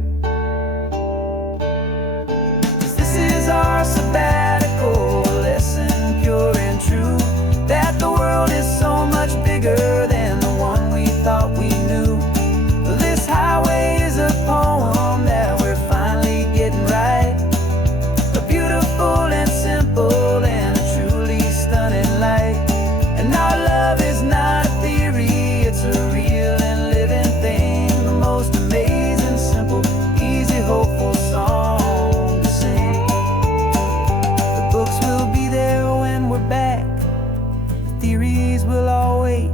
'Cause this is our sabbatical lesson, pure and true, that the world is so much bigger than the one we thought we knew. This highway is a poem that we're finally getting right. A beautiful and simple and a truly stunning light. And our love is not a theory, it's a real and living thing. The most amazing, simple, easy, hopeful song to sing. The books will be there when we're back, the theories will all wait.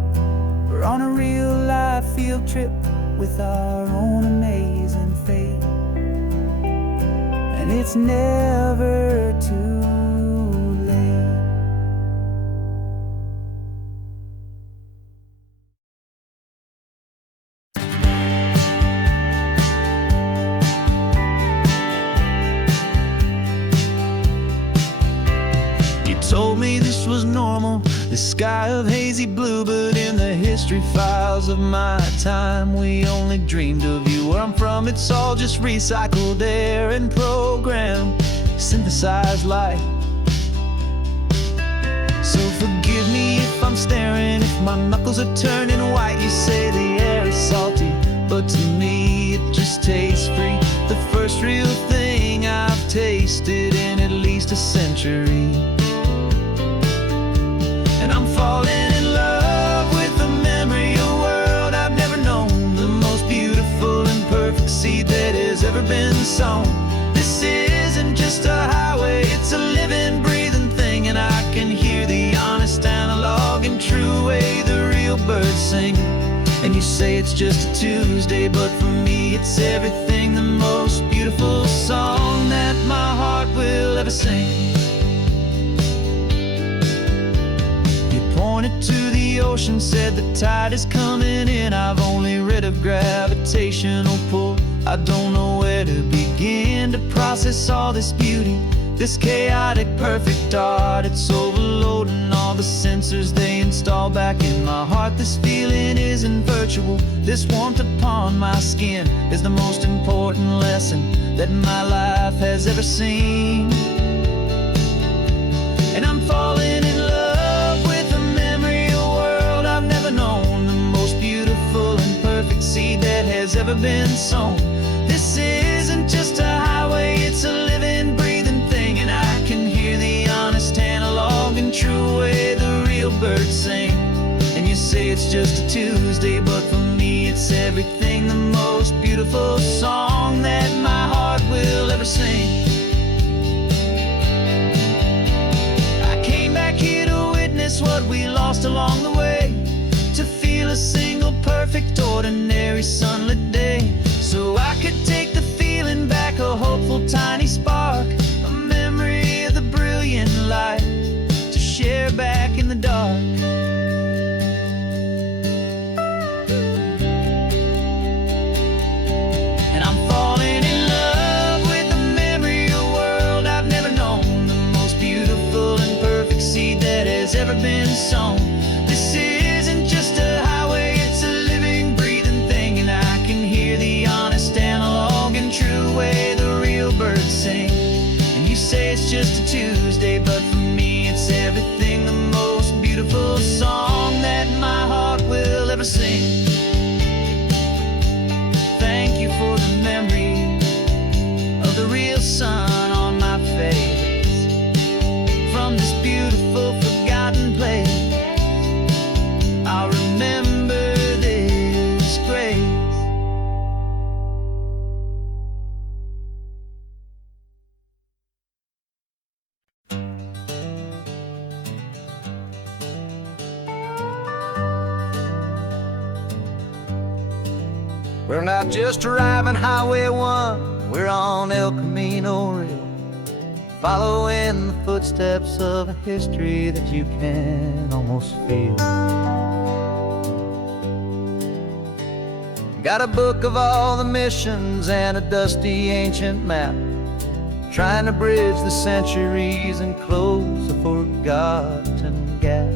We're on a real life field trip with our own amazing fate. And it's never too late. You told me this was normal, the sky of hazy blue, but in the history files of my time, we only dreamed of you. Where I'm from, it's all just recycled air and programmed, synthesized light. So forgive me if I'm staring, if my knuckles are turning white. You say the air is salty, but to me it just tastes free. The first real thing I've tasted in at least a century. And I'm falling in love with the memory of a world I've never known, the most beautiful and perfect seed that has ever been sown. This isn't just a highway, it's a living, breathing thing, and I can hear the honest, analog, and true way the real birds sing. And you say it's just a Tuesday, but for me it's everything, the most beautiful song that my heart will ever sing. Pointed to the ocean, said the tide is coming in. I've only read of gravitational pull, I don't know where to begin to process all this beauty. This chaotic, perfect art, it's overloading all the sensors they install back in my heart. This feeling isn't virtual. This warmth upon my skin is the most important lesson that my life has ever seen. And I'm falling in love with the memory of a world I've never known, the most beautiful and perfect seed that has ever been sown. This isn't just a highway, it's a living, breathing thing, and I can hear the honest analog and true way the real birds sing. And you say it's just a Tuesday, but for me it's everything, the most beautiful song that my heart will ever sing. I came back here to witness what we lost along the way, to feel a single perfect ordinary sunlit day, so I could take the feeling back, a hopeful tiny spark, a memory of the brilliant light to share back in the dark. And I'm falling in love with the memory of a world I've never known, the most beautiful and perfect seed that has ever been sown. This isn't just a highway, it's a living, breathing thing, and I can hear the honest analog and true way the real birds sing. And you say it's just a Tuesday, but for me it's everything, the most beautiful song that my heart will ever sing. Thank you for the memory of the real sun on my face, from this beautiful forgotten place. I'll remember this grace. We're not just driving Highway 1, we're on El Camino Real, following the footsteps of a history that you can almost feel. Got a book of all the missions and a dusty ancient map, trying to bridge the centuries and close a forgotten gap.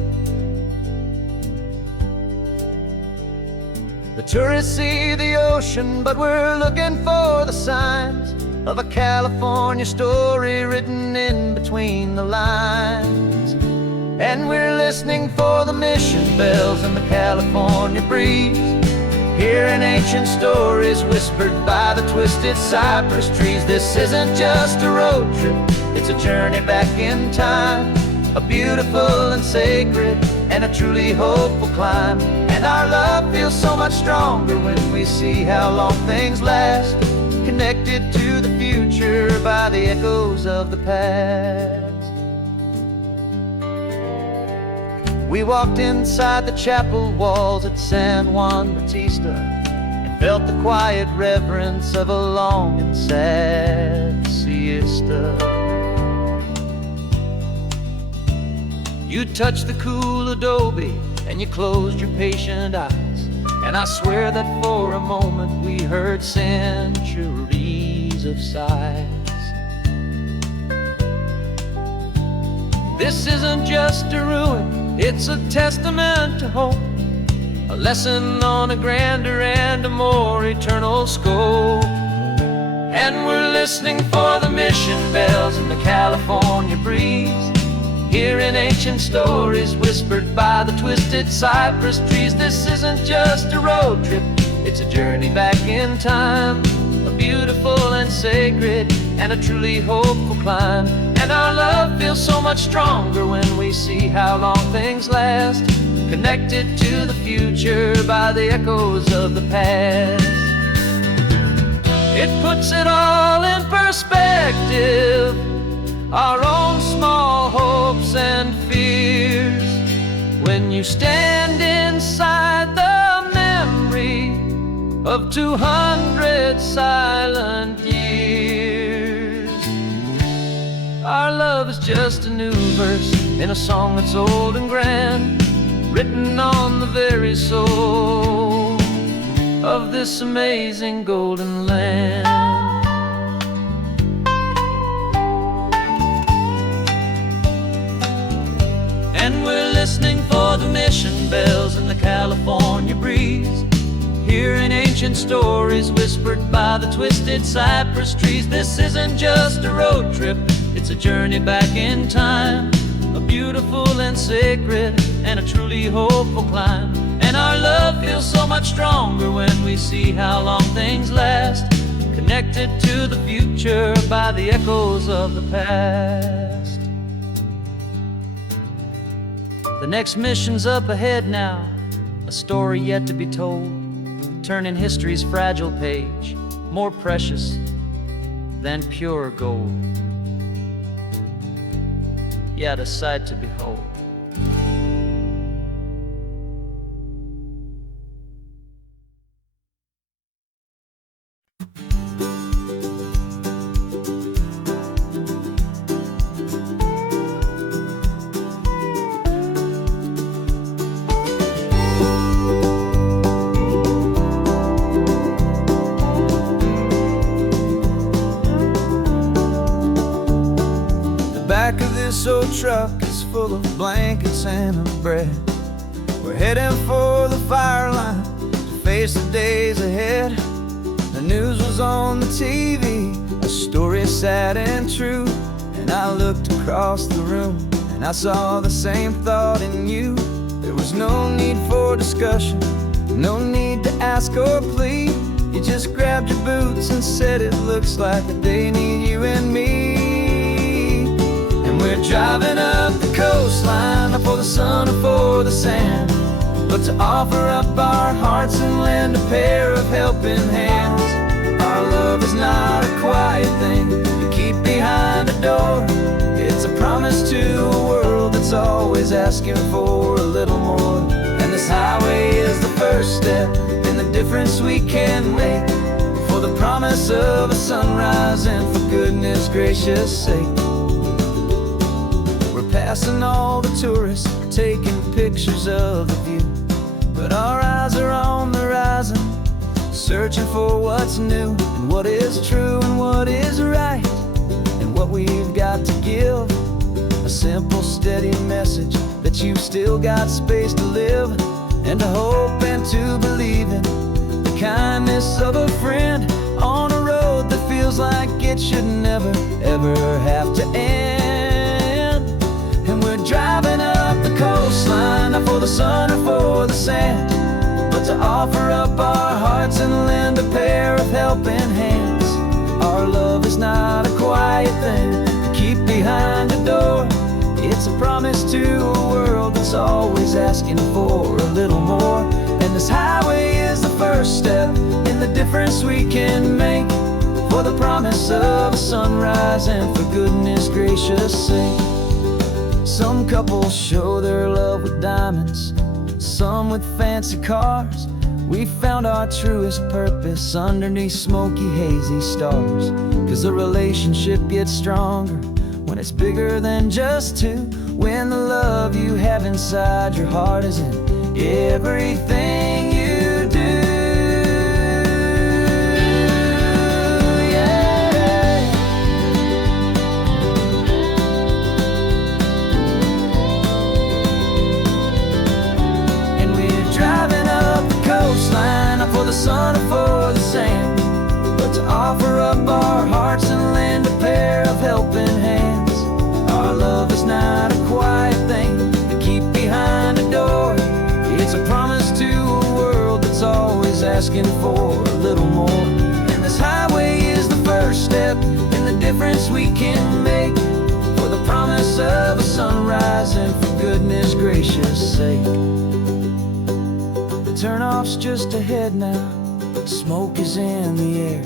The tourists see the ocean, but we're looking for the signs of a California story written in between the lines. And we're listening for the mission bells in the California breeze, hearing ancient stories whispered by the twisted cypress trees. This isn't just a road trip, it's a journey back in time, a beautiful and sacred and a truly hopeful climb. And our love feels so much stronger when we see how long things last, connected to the future by the echoes of the past. We walked inside the chapel walls at San Juan Bautista and felt the quiet reverence of a long and sad siesta. You touched the cool adobe and you closed your patient eyes, and I swear that for a moment we heard centuries of sighs. This isn't just a ruin, it's a testament to hope, a lesson on a grander and a more eternal scope. And we're listening for the mission bells in the California breeze, hearing ancient stories whispered by the twisted cypress trees. This isn't just a road trip, it's a journey back in time, a beautiful and sacred and a truly hopeful climb. And our love feels so much stronger when we see how long things last, connected to the future by the echoes of the past. It puts it all in perspective, our own small hopes and fears, when you stand inside the memory of 200 silent years. Our love is just a new verse in a song that's old and grand, written on the very soul of this amazing golden land. listening for the mission bells in the California breeze, hearing ancient stories whispered by the twisted cypress trees. This isn't just a road trip, it's a journey back in time, a beautiful and sacred and a truly hopeful climb. And our love feels so much stronger when we see how long things last, connected to the future by the echoes of the past. The next mission's up ahead now, a story yet to be told, turning history's fragile page more precious than pure gold. Yet a sight to behold. Back of this old truck is full of blankets and a bread. We're heading for the fire line to face the days ahead. The news was on the TV, a story sad and true. And I looked across the room and I saw the same thought in you. There was no need for discussion, no need to ask or plead. You just grabbed your boots and said it looks like the day need you and me. We're driving up the coastline, not for the sun or for the sand, but to offer up our hearts and lend a pair of helping hands. Our love is not a quiet thing you keep behind a door. It's a promise to a world that's always asking for a little more. And this highway is the first step in the difference we can make, for the promise of a sunrise and for goodness gracious sake. Passing all the tourists, taking pictures of the view, but our eyes are on the horizon, searching for what's new and what is true and what is right, and what we've got to give. A simple, steady message that you've still got space to live, and to hope and to believe in the kindness of a friend on a road that feels like it should never, ever have to end. And we're driving up the coastline, not for the sun or for the sand, but to offer up our hearts and lend a pair of helping hands. Our love is not a quiet thing to keep behind a door. It's a promise to a world that's always asking for a little more. And this highway is the first step in the difference we can make, for the promise of a sunrise and for goodness gracious sake. Some couples show their love with diamonds, some with fancy cars. We found our truest purpose underneath smoky, hazy stars. 'Cause the relationship gets stronger when it's bigger than just two, when the love you have inside your heart is in everything you do. For the sun or for the sand, but to offer up our hearts and lend a pair of helping hands. Our love is not a quiet thing to keep behind a door. It's a promise to a world that's always asking for a little more. And this highway is the first step in the difference we can make, for the promise of a sunrise and for goodness gracious sake. Turnoff's just ahead now, smoke is in the air.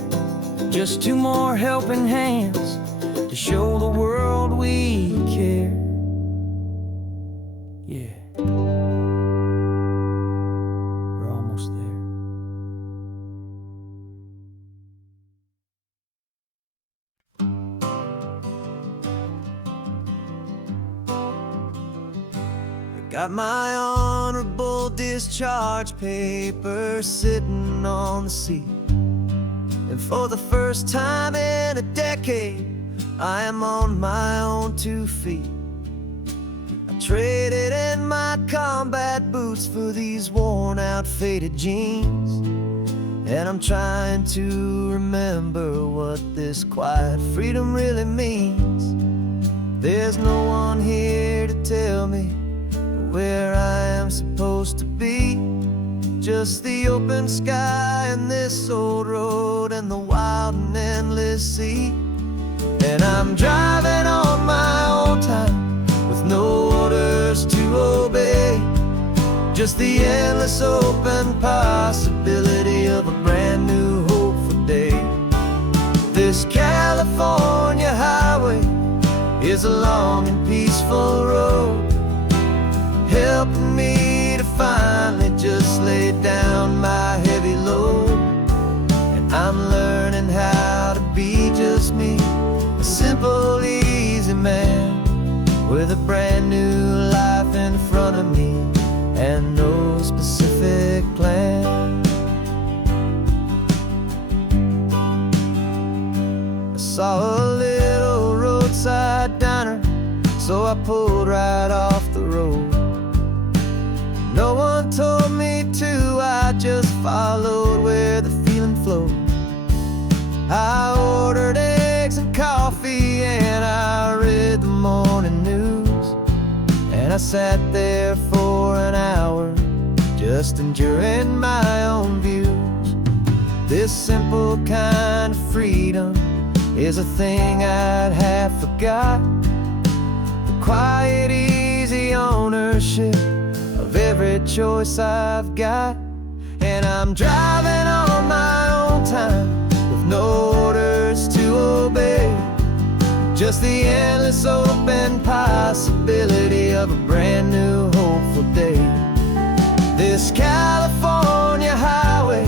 Just two more helping hands to show the world we care. Yeah, we're almost there. Got my honorable discharge paper sitting on the seat, and for the first time in a decade I am on my own 2 feet. I Traded in my combat boots for these worn out faded jeans. And I'm trying to remember what this quiet freedom really means. There's no one here to tell me where I am supposed to be. Just the open sky and this old road and the wild and endless sea. And I'm driving on my own time with no orders to obey. Just the endless open possibility of a brand new hopeful day. This California highway is a long and peaceful road, helping me to finally just lay down my heavy load. And I'm learning how to be just me, a simple, easy man with a brand new life in front of me and no specific plan. I saw a little roadside diner, so I pulled right off the road. No one told me to, I just followed where the feeling flowed. I ordered eggs and coffee and I read the morning news. And I sat there for an hour, just enjoying my own views. This simple kind of freedom is a thing I'd have forgot. The quiet, easy ownership of every choice I've got. And I'm driving on my own time with no orders to obey. Just the endless open possibility of a brand new hopeful day. This California highway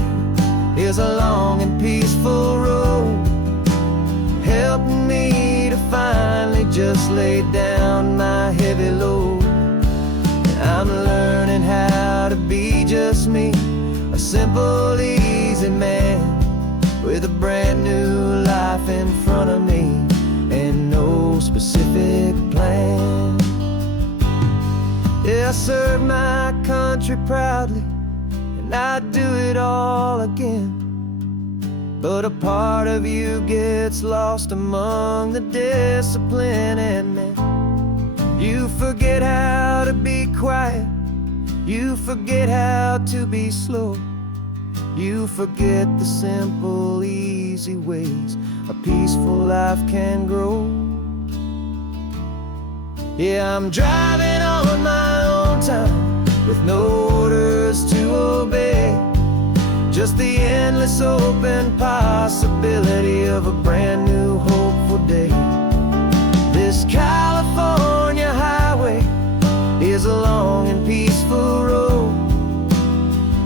is a long and peaceful road, helping me to finally just lay down my heavy load. And I'm learning how to be just me, a simple, easy man with a brand new life in front of me and no specific plan. Yeah, I serve my country proudly, and I'd do it all again. But a part of you gets lost among the discipline and men. You forget how to be quiet, you forget how to be slow. You forget the simple, easy ways a peaceful life can grow. Yeah, I'm driving on my own time with no orders to obey. Just the endless open possibility of a brand new hopeful day. This California highway is a long and peaceful road,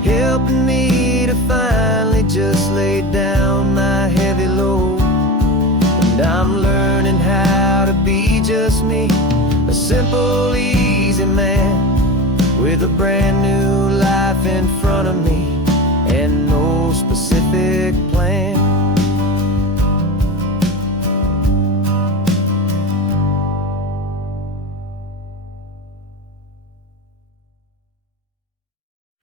helping me to finally just lay down my heavy load. And I'm learning how to be just me, a simple, easy man with a brand new life in front of me